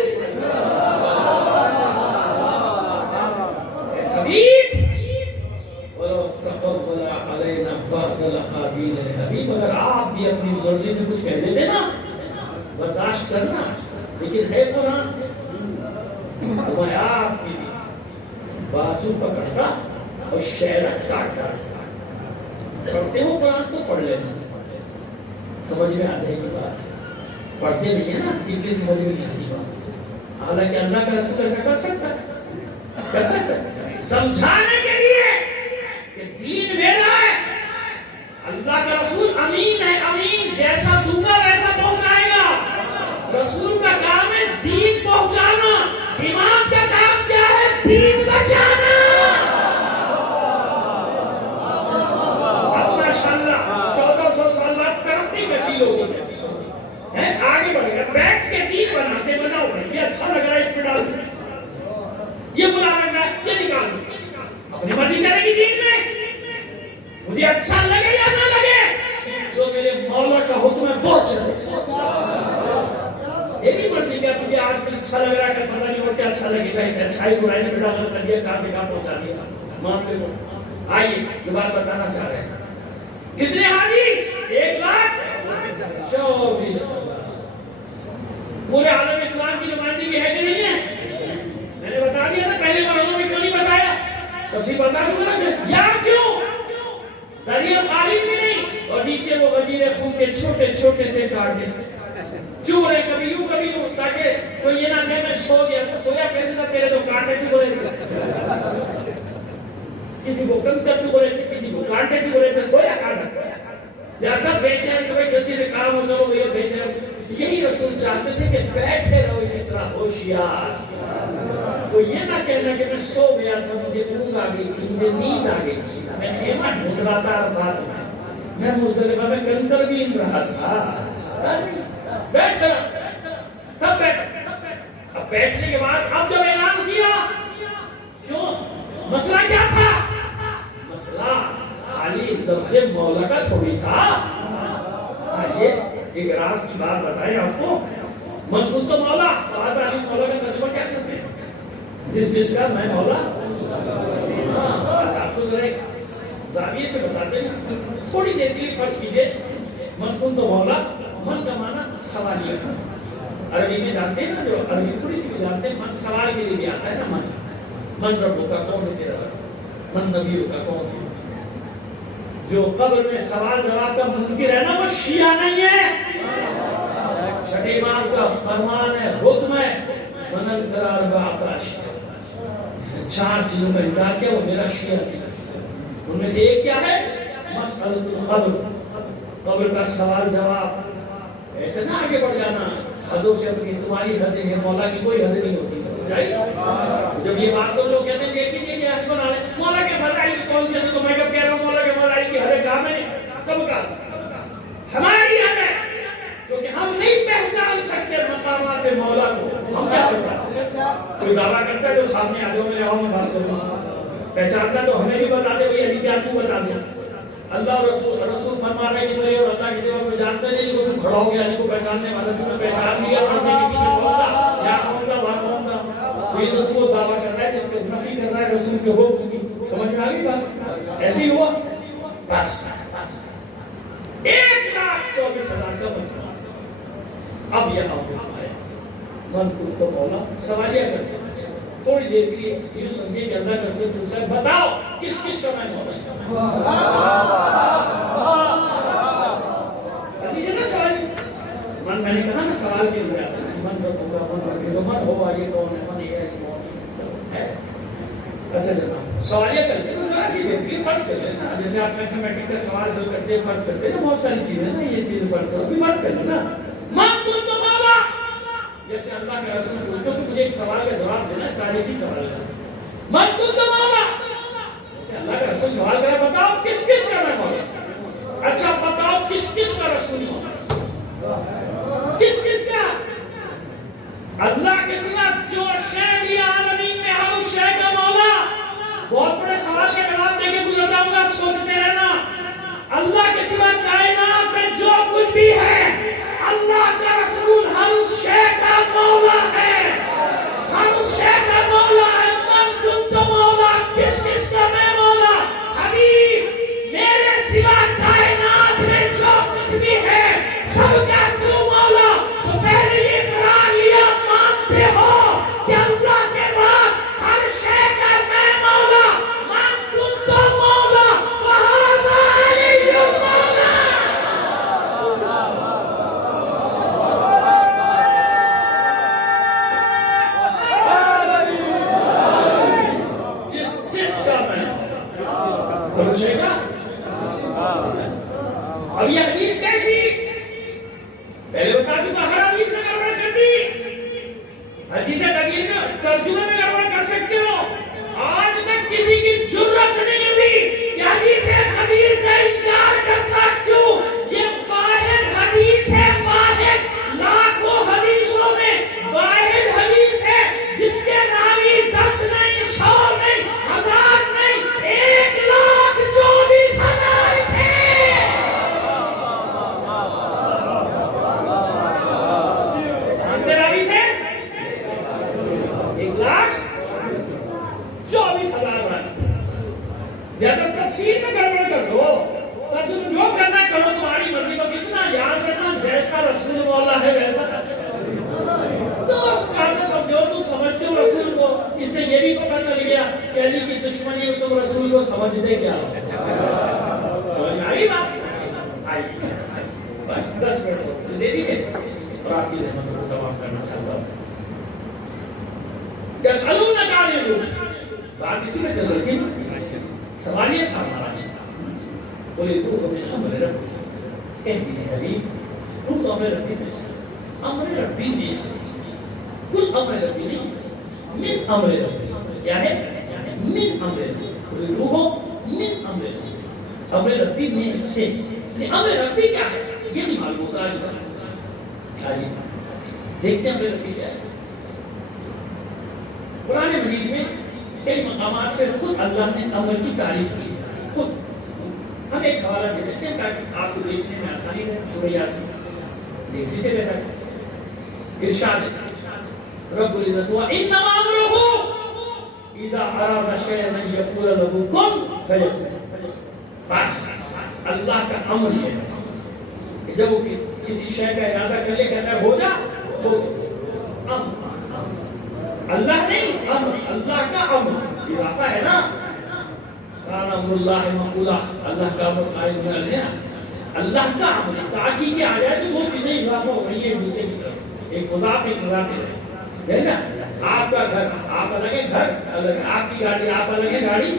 حبیب اگر آپ بھی اپنی مرضی سے کچھ کہہ دیتے نا برداشت کرنا لیکن ہے قرآن تو میں آپ کی بازو پکڑتا اور شہرت کاٹتا. پڑھتے ہو قرآن تو پڑھ لینا سمجھ میں آ جائے گی بات. پڑھتے نہیں ہے نا اس لیے سمجھ میں نہیں آتی بات. حالانکہ اللہ کا رسول ایسا کر سکتا ہے سمجھانے کے لیے کہ دین میرا ہے. اللہ کا رسول امین ہے. امین جیسا دوں گا ویسا پہنچائے گا. رسول کا کام ہے دین پہنچانا. امام کا کام کیا ہے دین بچانا. اب ماشاءاللہ 1400 سال بعد ترقی کرتی لوگوں نے آگے بڑھ گیا. بیٹھ کے دین بناتے بناؤ یہ اچھا لگ رہا ہے اس پہ ڈال یہ بلا لگ رہا ہے یہ نکال اپنی مرضی چلے گی دین میں. مجھے اچھا لگے یا نہ لگے جو میرے مولا کا حکم ہے وہ چلے. میری مرضی کیا تجھے آج بھی اچھا لگ رہا ہے کہ پتہ نہیں اور کیا اچھا لگے گا. اسے اچھائی برائی میں بڑا غلط کر دیا کہاں سے کہاں پہنچا دیا. معاملے کو آئیے یہ بات بتانا چاہ رہے ہیں. کتنے حاجی 1,24,000 پورے عالم اسلام کی نمائندگی ہے کہ نہیں ہے. میں نے بتا دیا نا پہلے مرحلوں میں کیوں نہیں بتایا تفصیل بتا دوں نا یار کیوں دریا غالب بھی نہیں اور نیچے وہ غدیر خون کے چھوٹے چھوٹے سے کانٹے چوب رہے کبھی یوں کبھی یوں تاکہ کوئی یہ نہ کہے میں سو گیا تو سویا کیسے تھا تیرے تو کانٹے چوب رہے تھے. کسی کو کنکر چوب رہے تھے کسی کو کانٹے چوب رہے تھے سویا کہاں یا سب بیچے ہیں کہ بھائی جلدی سے کام ہو چلو بھئی بیچے ہیں. یہی رسول چاہتے تھے کہ بیٹھے رہو اسی طرح ہوشیار. تو یہ نہ کہنا کہ میں سو گیا تھا مجھے اونگ آ گئی تھی مجھے نیند آ گئی تھی میں خیمہ ڈھونڈ رہا تھا عرفات میں مزدلفہ میں کنکر بھی ان رہا تھا. بیٹھ کر سب بیٹھ. اب بیٹھنے کے بعد اب جب اعلان کیا کیوں مسئلہ کیا تھا. مسئلہ خالی لفظ مولا کا تھوڑی تھا. یہ ایک راز کی بات بتائیں آپ کو. من کن تو مولا آج علی مولا کا ترجمہ کیا کرتے ہیں جس کا میں مولا. آپ کو ذرا ایک زاویے سے بتاتے ہیں تھوڑی دیر کے لیے فرض کیجئے من کن تو مولا. من کا معنی سوالیہ عربی میں جانتے ہیں نا جو عربی تھوڑی سی بھی جانتے ہیں من سوال کے لیے بھی آتا ہے نا. من ربوں کا کون ہے تیرا رب من نبیوں کا کون ہے. جو قبر میں سوال جواب کا منکر ہے نا وہ شیعہ نہیں ہے. چھٹے امام کا فرمان ہے حکم ہے من انکر اربع اشیاء. اس سے 4 چیزوں کا انکار کیا وہ میرا شیعہ نہیں. ان میں سے ایک کیا ہے مسئلۃ القبر قبر کا سوال جواب، ایسے نہ آگے بڑھ جانا حدوں سے اپنی، تمہاری حدیں ہیں، مولا کی کوئی حد نہیں ہوتی، سمجھ آئی؟ جب یہ بات تو لوگ کہتے ہیں دیکھیے یہ حد بنا لیں، مولا کے فضائل کی کون سی حد؟ تو میں کب کہہ رہا ہوں مولا کے فضائل کی حد کہاں میں نے کب کہا؟ ہماری حد ہے، کیونکہ ہم نہیں پہچان سکتے مقامات مولا کو، ہم کیا پہچان؟ کوئی دعویٰ کرتا ہے تو سامنے آ جاؤ، میرے آؤ میں بات کروں، پہچانتا تو ہمیں بھی بتا دے بھئی علی کیا تو بتا دے۔ اللہ اور رسول فرما رہے ہیں کہ بھئی اور اللہ کی سوا کوئی جانتا نہیں، لیکن تم کھڑا ہو گیا علی کو پہچاننے والا، تم نے پہچان لیا، پڑھنے کے پیچھے کون تھا، یہاں کون تھا، وہاں کون تھا؟ یہ تو وہ دعویٰ کر رہا ہے جس کو نفی کر رہا ہے رسول کے حکم کی، سمجھ میں آ گئی بات؟ ایسے ہی ہوا بس 1,24,000 کا مجموعہ۔ اب یہاں حکم آیا من کو تو مولا، سوالیہ کرتے ہیں تھوڑی دیر کے لیے، یہ سمجھے کہ اللہ کا رسول پوچھا ہے بتاؤ کس کس کا میں مولا؟ یہ نا سوال من، میں نے کہا نا سوال کے لیے آتا ہے، من رکھوگا من رکھوگا، من ہوا یہ کون ہے، من یہ ہے۔ اچھا جناب سوالیہ کرتے ہیں تو ذرا سی دیر کے لیے فرض کر لینا، جیسے آپ میتھمیٹک کا سوال حل کرتے ہیں فرض کرتے ہیں نا، بہت ساری چیزیں نا، یہ چیز فرض کرو بھی فرض کر لو نا، من کن تو مولا، جیسے اللہ کے رسول پوچھو تو مجھے ایک سوال کا جواب دینا ہے، تاریخی سوال ہے، من کن تو مولا، جیسے اللہ کا رسول سوال کرے بتاؤ کس کس کا میں مولا؟ اچھا بتاؤ کس کس کا رسول مولا؟ کس کس کا؟ اللہ کے سوا جو شے بھی عالمین میں ہر اس شے کا مولا۔ بہت بڑے سوال کے جواب دے کے گزر جاؤں گا، سوچتے رہنا۔ اللہ کے سوا کائنات میں جو کچھ بھی ہے اللہ کا رسول ہر اس شے کا مولا ہے، ہر اس شے کا مولا ہے۔ من کنت مولا، کس کس کا میں مولا؟ حبیب میرے سوا کائنات میں جو کچھ بھی ہے سب کا تو مولا۔ تو پہلے یہ قرار لیا مانتے ہو کہ اللہ کے بعد ہر شے کا میں مولا۔ من کنت مولا وہذا علی مولا۔ جس کا میں ہر شے کا۔ اب یہ حدیث کیسی؟ پہلے بتا دوں ہر حدیث میں گڑبڑ کر دی، حدیث قدیم میں ترجمے میں گڑبڑ کر سکتے ہو۔ آج تک کسی کی جرت نہیں ہوئی کہ حدیث قدیم کا انکار کرتا، کیوں؟ یہ واحد حدیث ہے، واحد، لاکھوں حدیثوں میں واحد حدیث ہے جس کے راوی 10 نہیں، 100 نہیں، 1000 نہیں، 1,24,000 تھے۔ جیسا تفسیر میں گڑبڑ کر دو، تم جو کرنا کرو تمہاری مرضی، بس اتنا یاد رکھنا جیسا رسول مولا ہے ویسا دوست جو تم سمجھتے ہو رسول کو، اس سے یہ بھی پتہ چل گیا کہ علی کی دشمنی میں تم رسول کو سمجھتے کیا ہو۔ سمجھ میں آئی بات؟ آئی بس 10 منٹ دے دیجیے اور آپ کی زحمت کو تمام کرنا چاہتا ہوں۔ یسألونک عن الروح، بات اسی میں چل رہی تھی، سوال یہ تھا ہمارا بولے روح من امر ربی، کہہ دیئے حبیب روح تو امر ربی میں سے، امر ربی میں سے، کل امر ربی نہیں، من امر ربی، کیا ہے؟ من امر ربی، بولے روح من امر ربی، امر ربی میں سے، امر ربی کیا ہے؟ یہ بھی معلوم ہوتا آج تک۔ آئیے دیکھتے ہیں امر ربی کیا ہے۔ قرآن مجید میں کئی مقامات پہ خود اللہ نے امر کی تعریف کی ہے، خود۔ ہم ایک حوالہ دے دیتے ہیں تاکہ آپ کو دیکھنے میں آسانی رہے، سورہ یاسین دیکھ لیتے بیٹا۔ ارشاد ہے رب العزت وَإِنَّمَا أَمْرُهُ إِذَا أَرَادَ شَيْئًا أَن يَقُولَ لَهُ كُن فَيَكُونُ۔ بس اللہ کا امر یہ ہے کہ جب وہ کسی شے کا ارادہ کر لے، کہتا ہے ہو جا، ہو جا۔ اللہ نہیں، امر اللہ کا امر، اضافہ ہے نا، کان امر اللہ مفعولا، اللہ کا امر قائم ہو گیا، اللہ کا امر تاکید کے آ جائے تو وہ چیزیں اضافہ ہو رہی ہیں ایک دوسرے کی طرف، ایک مضاف ایک مضاف ہے نا۔ آپ کا گھر آپ الگ ہے، گھر الگ ہے، آپ کی گاڑی آپ الگ ہے، گاڑی۔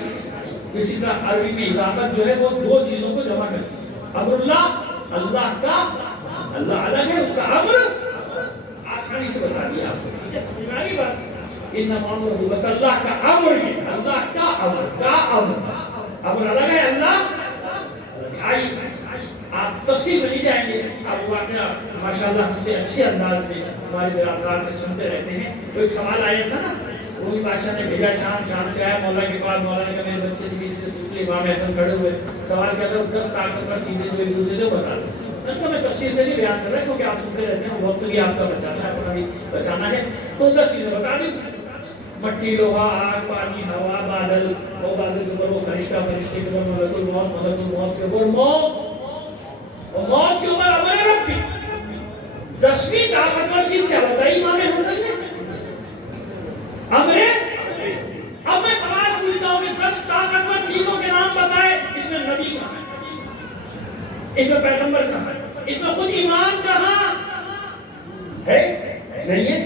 اسی طرح عربی میں اضافت جو ہے وہ دو چیزوں کو جمع کرتی ہے، امر اللہ اللہ کا اللہ الگ ہے، اس کا امر آسانی سے بتا دیا آپ کو، ٹھیک ہے، سمجھ میں آ گئی بات؟ انما بس اللہ کا امر ہے، اللہ کا امر الگ ہے، اللہ آئی آپ تفصیل میں نہیں جائیں گے، آپ واقعہ ماشاءاللہ ہم سے اچھے انداز میں ہمارے برادران سے سنتے رہتے ہیں۔ تو ایک سوال آیا تھا نا، رومی بادشاہ نے بھیجا شام سے آیا مولا کے پاس، مولا نے کہا میرے بچے سے کسی سے پوچھ لے، امام حسن کھڑے ہوئے، سوال کیا تھا 10 طاقتور چیزیں جو ایک دوسرے کو بتا دیں۔ میں تفصیل سے نہیں بیان کر رہا کیونکہ آپ سنتے رہتے ہیں، وقت بھی آپ کا بچانا ہے، اپنا بھی بچانا ہے، تو 10 چیزیں بتا دیں، مٹی، لوہا، آگ، پانی، ہوا، بادل، وہ بادل کے اوپر وہ فرشتہ، فرشتے کے اوپر ملک الموت کے اوپر موت کے اوپر امر ربی۔ 10ویں طاقتور چیز کیا بتائی امام حسن نے؟ امر۔ اب میں سوال پوچھتا ہوں کہ 10 طاقتور چیزوں کے نام بتائے، اس میں نبی کہاں ہے، اس میں پیغمبر کہاں ہے، اس میں خود ایمان کہاں ہے؟ نہیں ہے۔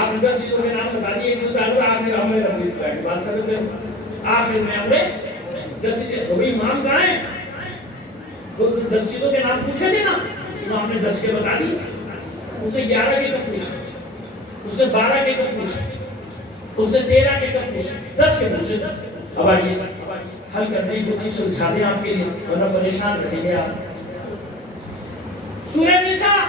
آپ نے 10 چیزوں کے نام بتا دیے، ایک دوسرے آخر امر ربی کی بات کر رہے ہیں، آخر میں امر 10 چیزیں، تو بھی امام کہاں ہے؟ 10 چیزوں کے نام پوچھے تھے نا، امام نے 10 کے بتا دی، اس نے 11 کے تک پوچھے، اس نے 12 کے تک پوچھے، اس نے 13 کے تک پوچھے، 10 کے پوچھے۔ اب آئیے حل کرنے کی کوشش سلجھا دیں آپ کے لیے، ورنہ پریشان رہیں گے آپ۔ سورہ نساء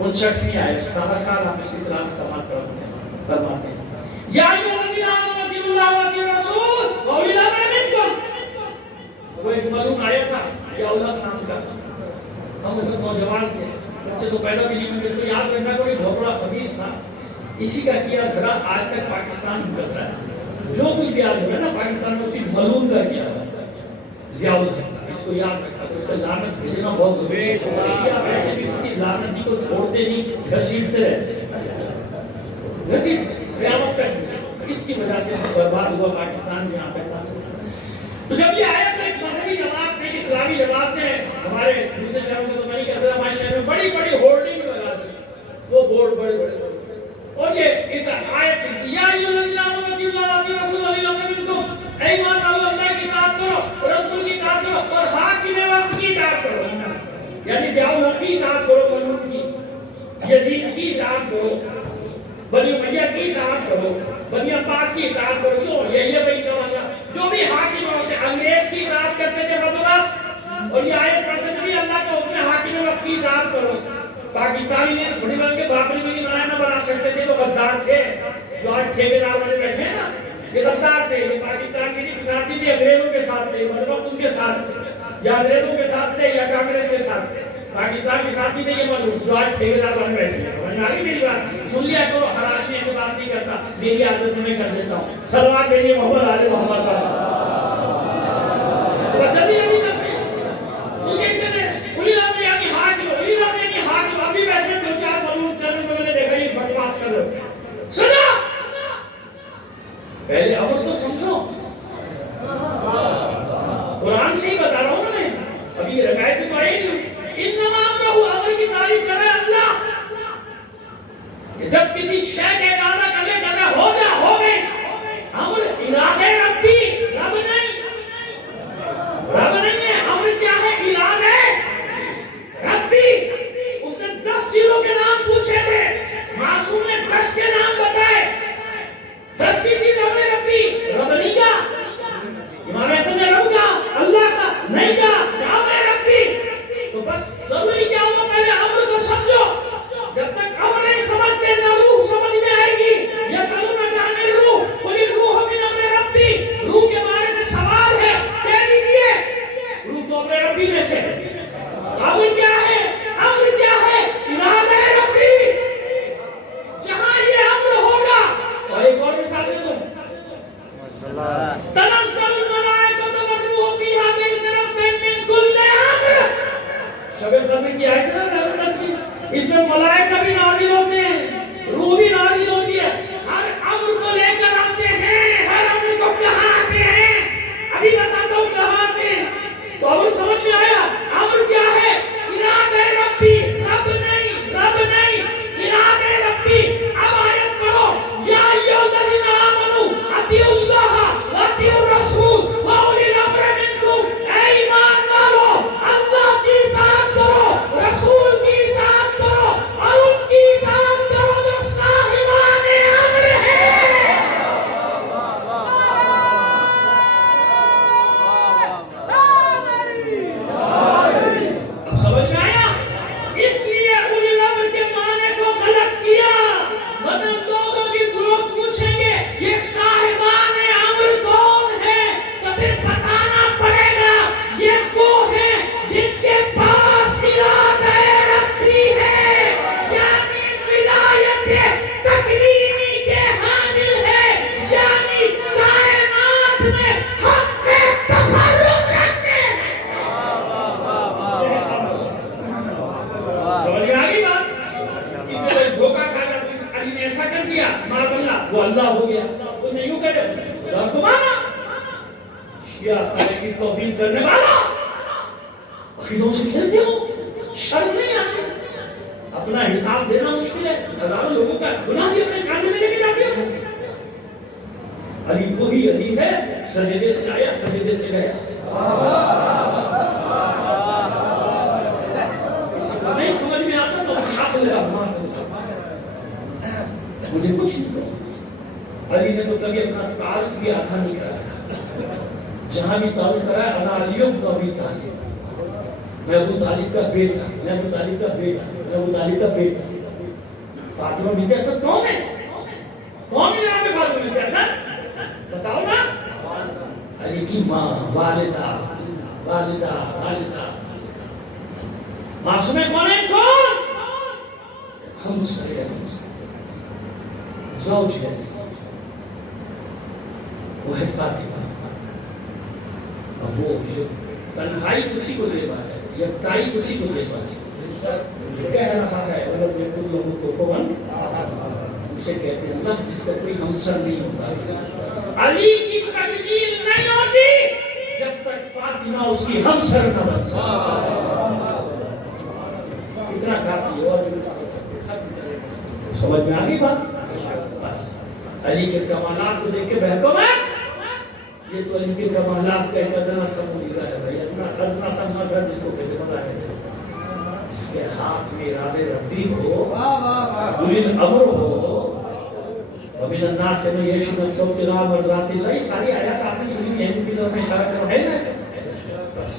59 آیت، سارا سال آپ اس کی تلاوت سماعت فرماتے ہیں۔ یا ایھا الذین آمنوا اطیعوا اللہ واطیعوا الرسول واولی الامر منکم۔ وہ ایک معلوم آیا تھا یا اللہ نام کا، ہم اس وقت نوجوان تھے، بچے تو پیدا بھی نہیں ہوئے، اس کو یاد رکھنا کوئی ڈھوکڑا خبیث تھا، اسی کا کیا ذرا آج تک پاکستان بھگت رہا ہے، جو کچھ بھی یاد ہوگا نا پاکستان میں اسی ملون کا کیا ہوا ضیاء الحق، اس کو یاد رکھا، تو لعنت بھیجنا بہت ضروری ہے، آپ ایسے بھی کسی لعنتی کو چھوڑتے نہیں، گھسیٹتے رہتے، گھسیٹتے قیامت تک، اس کی وجہ سے برباد ہوا پاکستان میں یہاں تک۔ تو جب یہ آیا تو ایک مذہبی جماعت نے، اسلامی جماعت نے، ہمارے دوسرے شہروں میں تو نہیں کہہ سکتا، ہمارے شہر میں بڑی بڑی ہولڈنگز لگا دی، وہ بورڈ بڑے بڑے، اور یہ آیت یا ایھا الذین آمنوا اطیعوا اللہ واطیعوا الرسول واولی الامر منکم، اے ایمان والو اللہ کی اطاعت کرو، رسول کی اطاعت کرو، اور حاکم وقت کی اطاعت کرو، یعنی ضیاء الحق کی اطاعت کرو، ملعون کی، یزید کی اطاعت کرو، بنی امیہ کی اطاعت کرو، بنی عباس کی اطاعت کرو، کیوں؟ یہی ہے بھائی کا مطلب، جو بھی حاکم ہوتے انگریز کی اطاعت کرتے تھے بدبخت، اور یہ آیت پڑھتے تھے اللہ کے حکم حاکم وقت کی اطاعت کرو۔ پاکستانی نے کھڑی بن کے باپری بھی نہیں بنایا، نہ بنا سکتے تھے، تو غدار تھے، جو آج ٹھیکیدار والے بیٹھے ہیں نا، یہ غدار تھے، یہ پاکستان کی نہیں ساتھی تھی، انگریزوں کے ساتھ تھے، بدبخت ان کے ساتھ تھے، یا انگریزوں کے ساتھ تھے یا کانگریس کے ساتھ تھے، پاکستان کے ساتھی تھے یہ ملعون، جو آج ٹھیکیدار والے بیٹھے ہیں۔ سمجھ میں آ گئی میری بات؟ سن لیا کرو، ہر آدمی ایسے بات نہیں کرتا، میری عادت میں کر دیتا ہوں، صلوات بھیجیے محمد آل محمد کا، بچہ بھی نہیں سکتے، وہ کہتے تھے اولی الامر یعنی حاکم، اولی الامر یعنی حاکم، ابھی بیٹھے دو چار ملعون چینل میں نے دیکھا یہ بکواس کر رہے ہیں۔ سنو پہلے امر تو سمجھو، قرآن سے ہی بتا رہا ہوں نا میں، ابھی یہ رکایت تو آئی نہیں، انما امرہ، امر کی تعریف کرے اللہ، کہ جب کسی شے کا ارادہ کر لے کہتا ہو جا ہو گئے، امر ارادے ربی، رب نہیں، رب نہیں ہے، امر کیا ہے؟ ارادے ربی۔ اس نے 10 چیزوں کے نام پوچھے تھے، معصوم نے 10 کے نام بتائے، 10 کی چیز امر ربی، رب نہیں کا، امام حسن نے رب کا، اللہ کا نہیں کا، امر ربی، تو بس ضروری کیا ہوا؟ پہلے امر کو سمجھو، جب تک امر نہیں سمجھتے نہ روح سمجھ میں آئے گی۔ یسألونک عن الروح قل الروح من امر ربی، روح کے بارے میں سوال ہے، کہہ دیجیے روح تو امر ربی میں سے ہے۔ امر کیا ہے؟ امر کیا ہے؟ ارادہ ربی۔ جہاں یہ امر ہوگا، اور ایک اور مثال دے دوں، تنزل الملائکۃ والروح فیہا بإذن ربہم من کل امر، شب قدر کی آیت ہے نا، اس میں ملائکہ بھی نازل ہوتے ہیں، روح بھی نازل ہوتی ہے، ہر امر کو لے کر آتے ہیں، ہر امر کو کہاں آتے ہیں؟ ابھی بتاتا ہوں کہاں آتے ہیں، تو امر سمجھ میں آیا؟ امر کیا ہے؟ ارادہ ربی، رب نہیں، رب نہیں، ارادہ ربی۔ اب آیت پڑھو، یا ایھا الذین آمنوا اطیعوا اللہ واطیعوا الرسول واولی الامر منکم، اے ایمان والو اللہ کی شیعہ تعالیٰ کی توہین کرنے والا عقیدوں سے کھیلتے ہو، شرم نہیں آتی؟ اپنا حساب دینا مشکل ہے، ہزاروں لوگوں کا گناہ بھی اپنے کاندھے میں لے کے جاتے ہو۔ علی وہی علی ہے، سجدے سے آیا سجدے سے گیا۔ کسی کو نہیں سمجھ میں آتا تو ہاتھ لگا مات ہوتا، مجھے کچھ نہیں کہا۔ علی نے تو کبھی اپنا تعارف بھی آدھا نہیں کرایا، جہاں بھی تعارف کرایا انا علی ابن ابی طالب، میں ابو طالب کا بیٹا، میں ابو طالب کا بیٹا، میں ابو طالب کا بیٹا۔ فاطمہ بنت اسد کون ہے؟ کون ہے جناب فاطمہ بنت اسد؟ بتاؤ نا۔ علی کی ماں، والدہ، والدہ، والدہ۔ معصومہ کون ہے؟ کون؟ ہم سارے زوج ہے، وہ ہے فاطمہ۔ اب وہ تنہائی اسی کو زیبا ہے، یکتائی اسی کو زیبا ہے۔ کہہ رہا ہے وَلَمْ يَكُنْ لَهُ كُفُوًا، اسے کہتے ہیں اللہ جس کا کوئی ہمسر نہیں ہوتا۔ علی کی تکمیل نہیں ہوتی جب تک فاطمہ اس کی ہمسر نہ بن جائے۔ اتنا کافی ہے، اور سمجھ میں آ گئی بات؟ بس علی کے کمالات کو دیکھ کے بہتو میں، یہ تو علی کے کمالات کا ایک ادنا سا مجرہ ہے بھائی، ادنا سا مظہر جس کو کہتے پتہ ہے، جس کے ہاتھ میں ارادے ربی ہو، اولی الامر ہو، وَمِنَ النَّاسِ مَن يَشْهَدُ ابْتِغَاءَ مَرْضَاتِ اللَّهِ، یہ ساری آیات آپ نے سنی ہیں، ان کی طرف میں اشارہ کرنا ہے نا ایسا؟ بس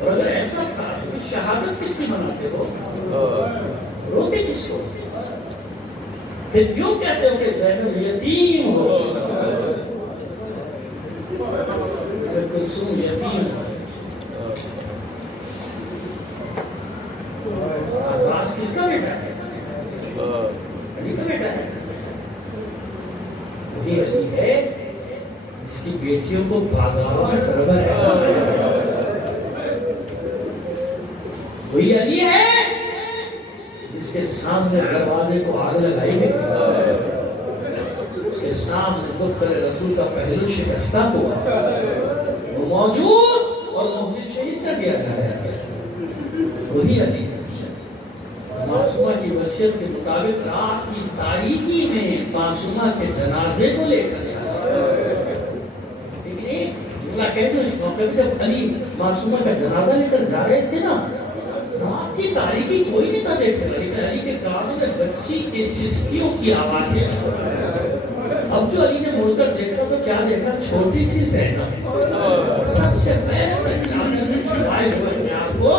اور اگر ایسا تھا تو شہادت کس کی مناتے ہو؟ روتے کس کو؟ پھر کیوں کہتے ہو کہ زینب یتیم ہو؟ کلثوم یتیم ہو۔ عباس کس کا بیٹا ہے؟ علی کا بیٹا ہے۔ وہی علی ہے جس کی بیٹیوں کو بازاروں میں سربراہ ہے، وہی علی ہے جس کے سامنے دروازے کو آگ لگائی گئی، اس کے سامنے دفتر رسول کا پہلو شکستہ ہوا، وہ موجود اور محسن شہید کر دیا جا رہا ہے، وہی علی ہے۔ معصومہ کی وصیت کے مطابق رات کی تاریکی میں معصومہ کے جنازے کو لے کر لیکن جملہ کہتے ہیں اس موقع پہ جب علی معصومہ کا جنازہ لے کر جا رہے تھے نا، رات کی تاریکی کوئی نہیں تھا دیکھ رہا، لیکن علی کے کانوں میں بچی کے سسکیوں کی آوازیں۔ اب جو علی نے مڑ کر دیکھا تو کیا دیکھا؟ چھوٹی سی زینب سب سے پہلے چاند چھپائے ہوئے میں آپ کو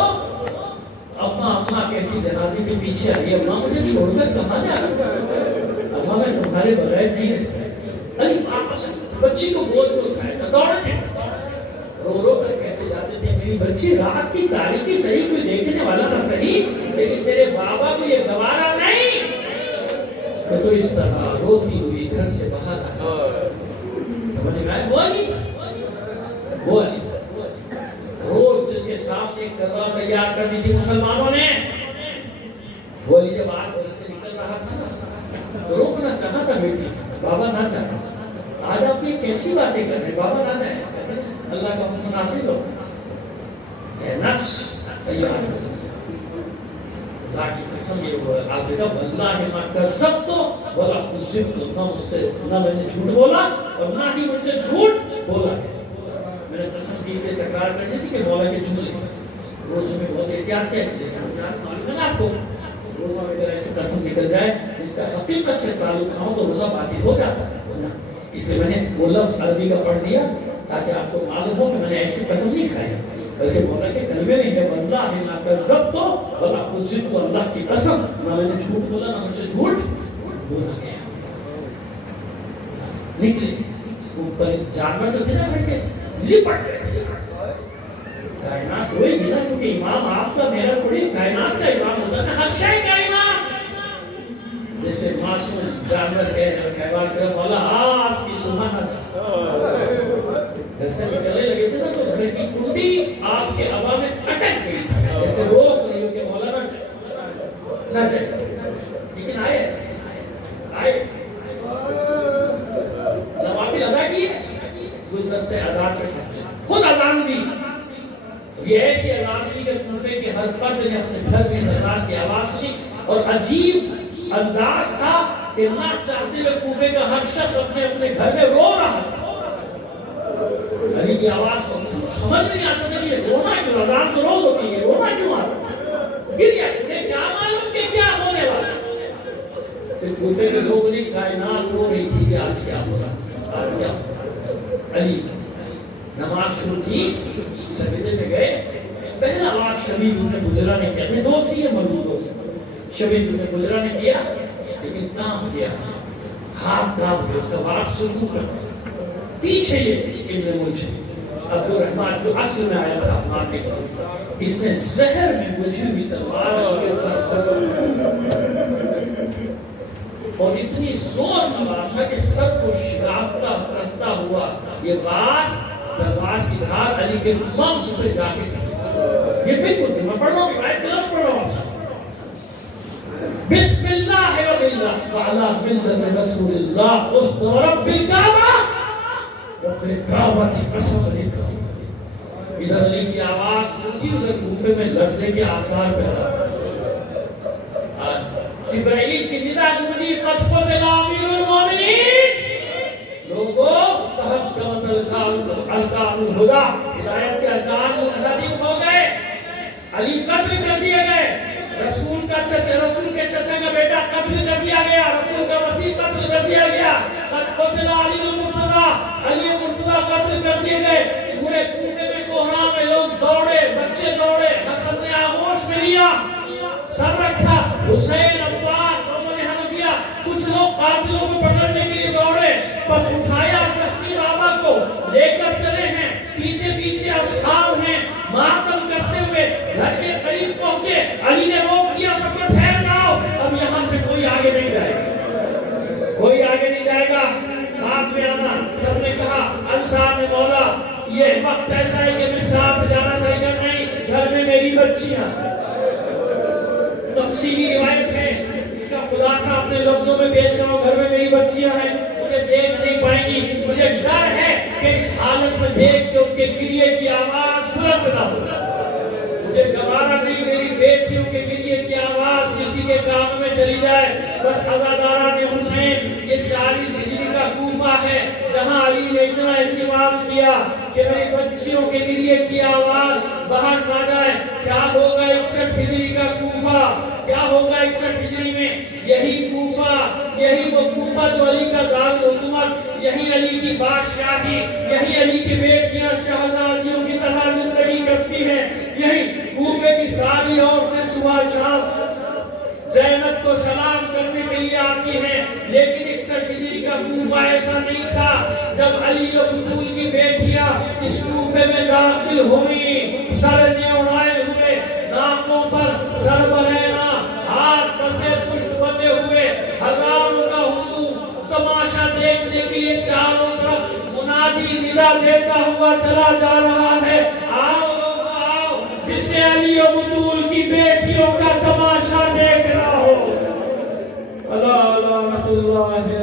اماں کہتی جنازے کے پیچھے آئی، اماں مجھے چھوڑ کر کہاں جا رہا؟ اماں میں تمہارے بغیر نہیں رہ سکتی۔ علی بچی کو گود میں اٹھائے تھا، دوڑے تھے، رو رو کر کہتے جاتے تھے میری بچی رات کی تاریکی صحیح، کوئی دیکھنے والا نہ صحیح، لیکن تیرے بابا کو یہ گوارا نہیں کہ تو اس طرح روتی ہوئی گھر سے باہر آ جائے۔ سمجھ میں آئے؟ وہ علی روز جس کے ساتھ ایک دربار تیار کر دی تھی مسلمانوں نے، وہ علی جب آج گھر سے نکل رہا تھا نا تو روکنا چاہا تھا بیٹی، بابا نہ جائے، آج آپ یہ کیسی باتیں کر رہے ہیں، بابا نہ جائے، اللہ کا حکم نافذ ہو، اے نفس تیار ہو جائے۔ اللہ کی قسم یہ ہوا، آپ نے کہا واللہ ما کذبت ولا کذبت، نہ مجھ سے نہ میں نے جھوٹ بولا اور نہ ہی مجھ سے جھوٹ بولا گیا۔ میں نے قسم کی اس لیے تکرار کر دی تھی کہ مولا کے جملے روزوں میں بہت احتیاط کیا کہ جیسے معلوم ہے نا آپ کو، روزوں میں اگر ایسی قسم نکل جائے جس کا حقیقت سے تعلق نہ ہو تو روزہ باطل ہو جاتا ہے، اس لیے میں نے وہ لفظ عربی کا پڑھ دیا تاکہ آپ کو معلوم ہو کہ میں نے ایسی قسم نہیں کھائی، بلکہ مولا کے کلمے نہیں ہے واللہ ما کذبت ولا کذبت، اللہ کی قسم نہ میں نے جھوٹ بولا نہ مجھ سے جھوٹ بولا گیا۔ نکلے اوپر جانور تو تھے نا بھائی کے لپٹ گئے تھے، کائنات ہوئے گی نا، کیونکہ امام آپ کا میرا تھوڑی، کائنات کا امام ہوتا ہے، ہر شے کا امام۔ جیسے معصوم جانور کہہ رہے حیوان کہہ مولا آج کی صبح نہ جا، گھر سے نکلنے لگے تھے نا تو گھر کی کنڈی آپ کے ہوا میں اٹک گئی، جیسے روک رہی ہو کہ مولا نہ جائے نہ جائے، لیکن آئے نوافل ادا کیے، گلدستے آزاد فرد نے اپنے گھر میں سردار کی آواز سنی اور عجیب انداز تھا کہ نہ چاہتے ہوئے کوفے کا ہر شخص اپنے اپنے گھر میں رو رہا تھا۔ علی کی آواز کو سمجھ نہیں آتا تھا کہ یہ رونا کیوں، اذان تو روز ہوتی ہے، رونا کیوں آ رہا؟ گریا انہیں کیا معلوم کہ کیا ہونے والا؟ صرف کوفے کے لوگوں نے کائنات رو رہی تھی کہ آج کیا ہو رہا، آج کیا ہو رہا۔ علی نماز شروع کی، سجدے میں گئے، پہلا بار شبیب بن بجرا نے کیا، دو تھی یہ مولود ہو گیا، شبیب بن بجرا نے کیا لیکن کام گیا، ہاتھ کام گیا، اس کا وار شروع کر پیچھے یہ ابن ملجم عبد الرحمن جو اصل میں آیا تھا مارنے کو، اس نے زہر میں مجھے بھی تلوار کے ساتھ اور اتنی زور مار تھا کہ سب کو شرافتا کرتا ہوا یہ وار تلوار کی دھار علی کے مغز پہ جا کے یہ بالکل میں پڑھ رہا ہوں آیت لفظ پڑھ رہا ہوں بسم اللہ و باللہ وعلا ملت رسول اللہ اس رب الکعبہ رب کعبہ کی قسم علی قسم۔ ادھر علی کی آواز پہنچی، ادھر کوفے میں لرزے کے آثار پیدا جبرائیل کی ندا گونجی قد قتل امیر المومنین، لوگوں تحکمت ارکان الہدی، ہدایت کے ارکان منہدم ہو گئے، علی قتل کر دیے گئے، رسول کا چچا، رسول کے چچا کا بیٹا قتل کر دیا گیا، رسول کا وصی قتل کر دیا گیا، قد قتل علی المرتضی، علی مرتضی قتل کر دیے گئے۔ پورے کوفے میں کوہرام میں لوگ دوڑے، بچے دوڑے، حسن نے آغوش میں لیا، سر رکھا، حسین عباس عمر حنفیہ، کچھ لوگ قاتلوں کو پکڑنے کے لیے دوڑے، بس اٹھایا سشتی بابا کو لے کر چلے ہیں، پیچھے پیچھے اصحاب ہیں، ماتم کرتے ہوئے گھر کے قریب پہنچے، علی نے روک دیا، سب کو ٹھہر جاؤ، اب یہاں سے کوئی آگے نہیں جائے گا، کوئی آگے نہیں جائے گا، آپ میں آنا۔ سب نے کہا، انصار نے بولا یہ وقت ایسا ہے کہ میں ساتھ جانا چاہے گا، نہیں گھر میں میری بچیاں، تفصیلی روایت ہے، اس کا خلاصہ اپنے لفظوں میں پیش کرو، گھر میں میری بچیاں ہیں، مجھے دیکھ نہیں پائیں گی، مجھے ڈر ہے کہ اس حالت میں دیکھ کے ان کے گریے کی آواز بلند نہ ہو، مجھے گوارا نہیں میری بیٹیوں کے گریے کی آواز کسی کے کان میں چلی جائے۔ بس عزاداران حسین، یہ 40 ہجری کا کوفہ ہے جہاں علی نے اتنا اہتمام کیا کہ میری بچیوں کے گریے کی آواز باہر نہ جائے۔ کیا ہوگا 61 ہجری کا کوفہ، کیا ہوگا 61 ہجری میں؟ یہی کوفہ، یہی وہ کوفہ جو علی کا دارالحکومت، یہی علی کی بادشاہی، یہی علی کی بیٹیاں شہزادیوں کی طرح زندگی کرتی ہیں، یہی کوفے کی ساری عورتیں صبح شام زینب کو سلام کرنے کے لیے آتی ہیں۔ لیکن 61 ہجری کا کوفہ ایسا نہیں تھا۔ جب علی و بطول کی بیٹیاں اس کوفے میں داخل ہوئی، سر نیوڑائے ہوئے، ناکوں پر سر برینا، ہاتھ بسے پشت بندے ہوئے، ہزاروں کا ہجوم تماشا دیکھنے کے لیے چاروں طرف منادی ندا دیتا ہوا چلا جا رہا ہے، آؤ لوگ آؤ، جسے علی و بطول کی بیٹیوں کا تماشا دیکھنا ہو۔ اللہ لعنت اللہ علیہ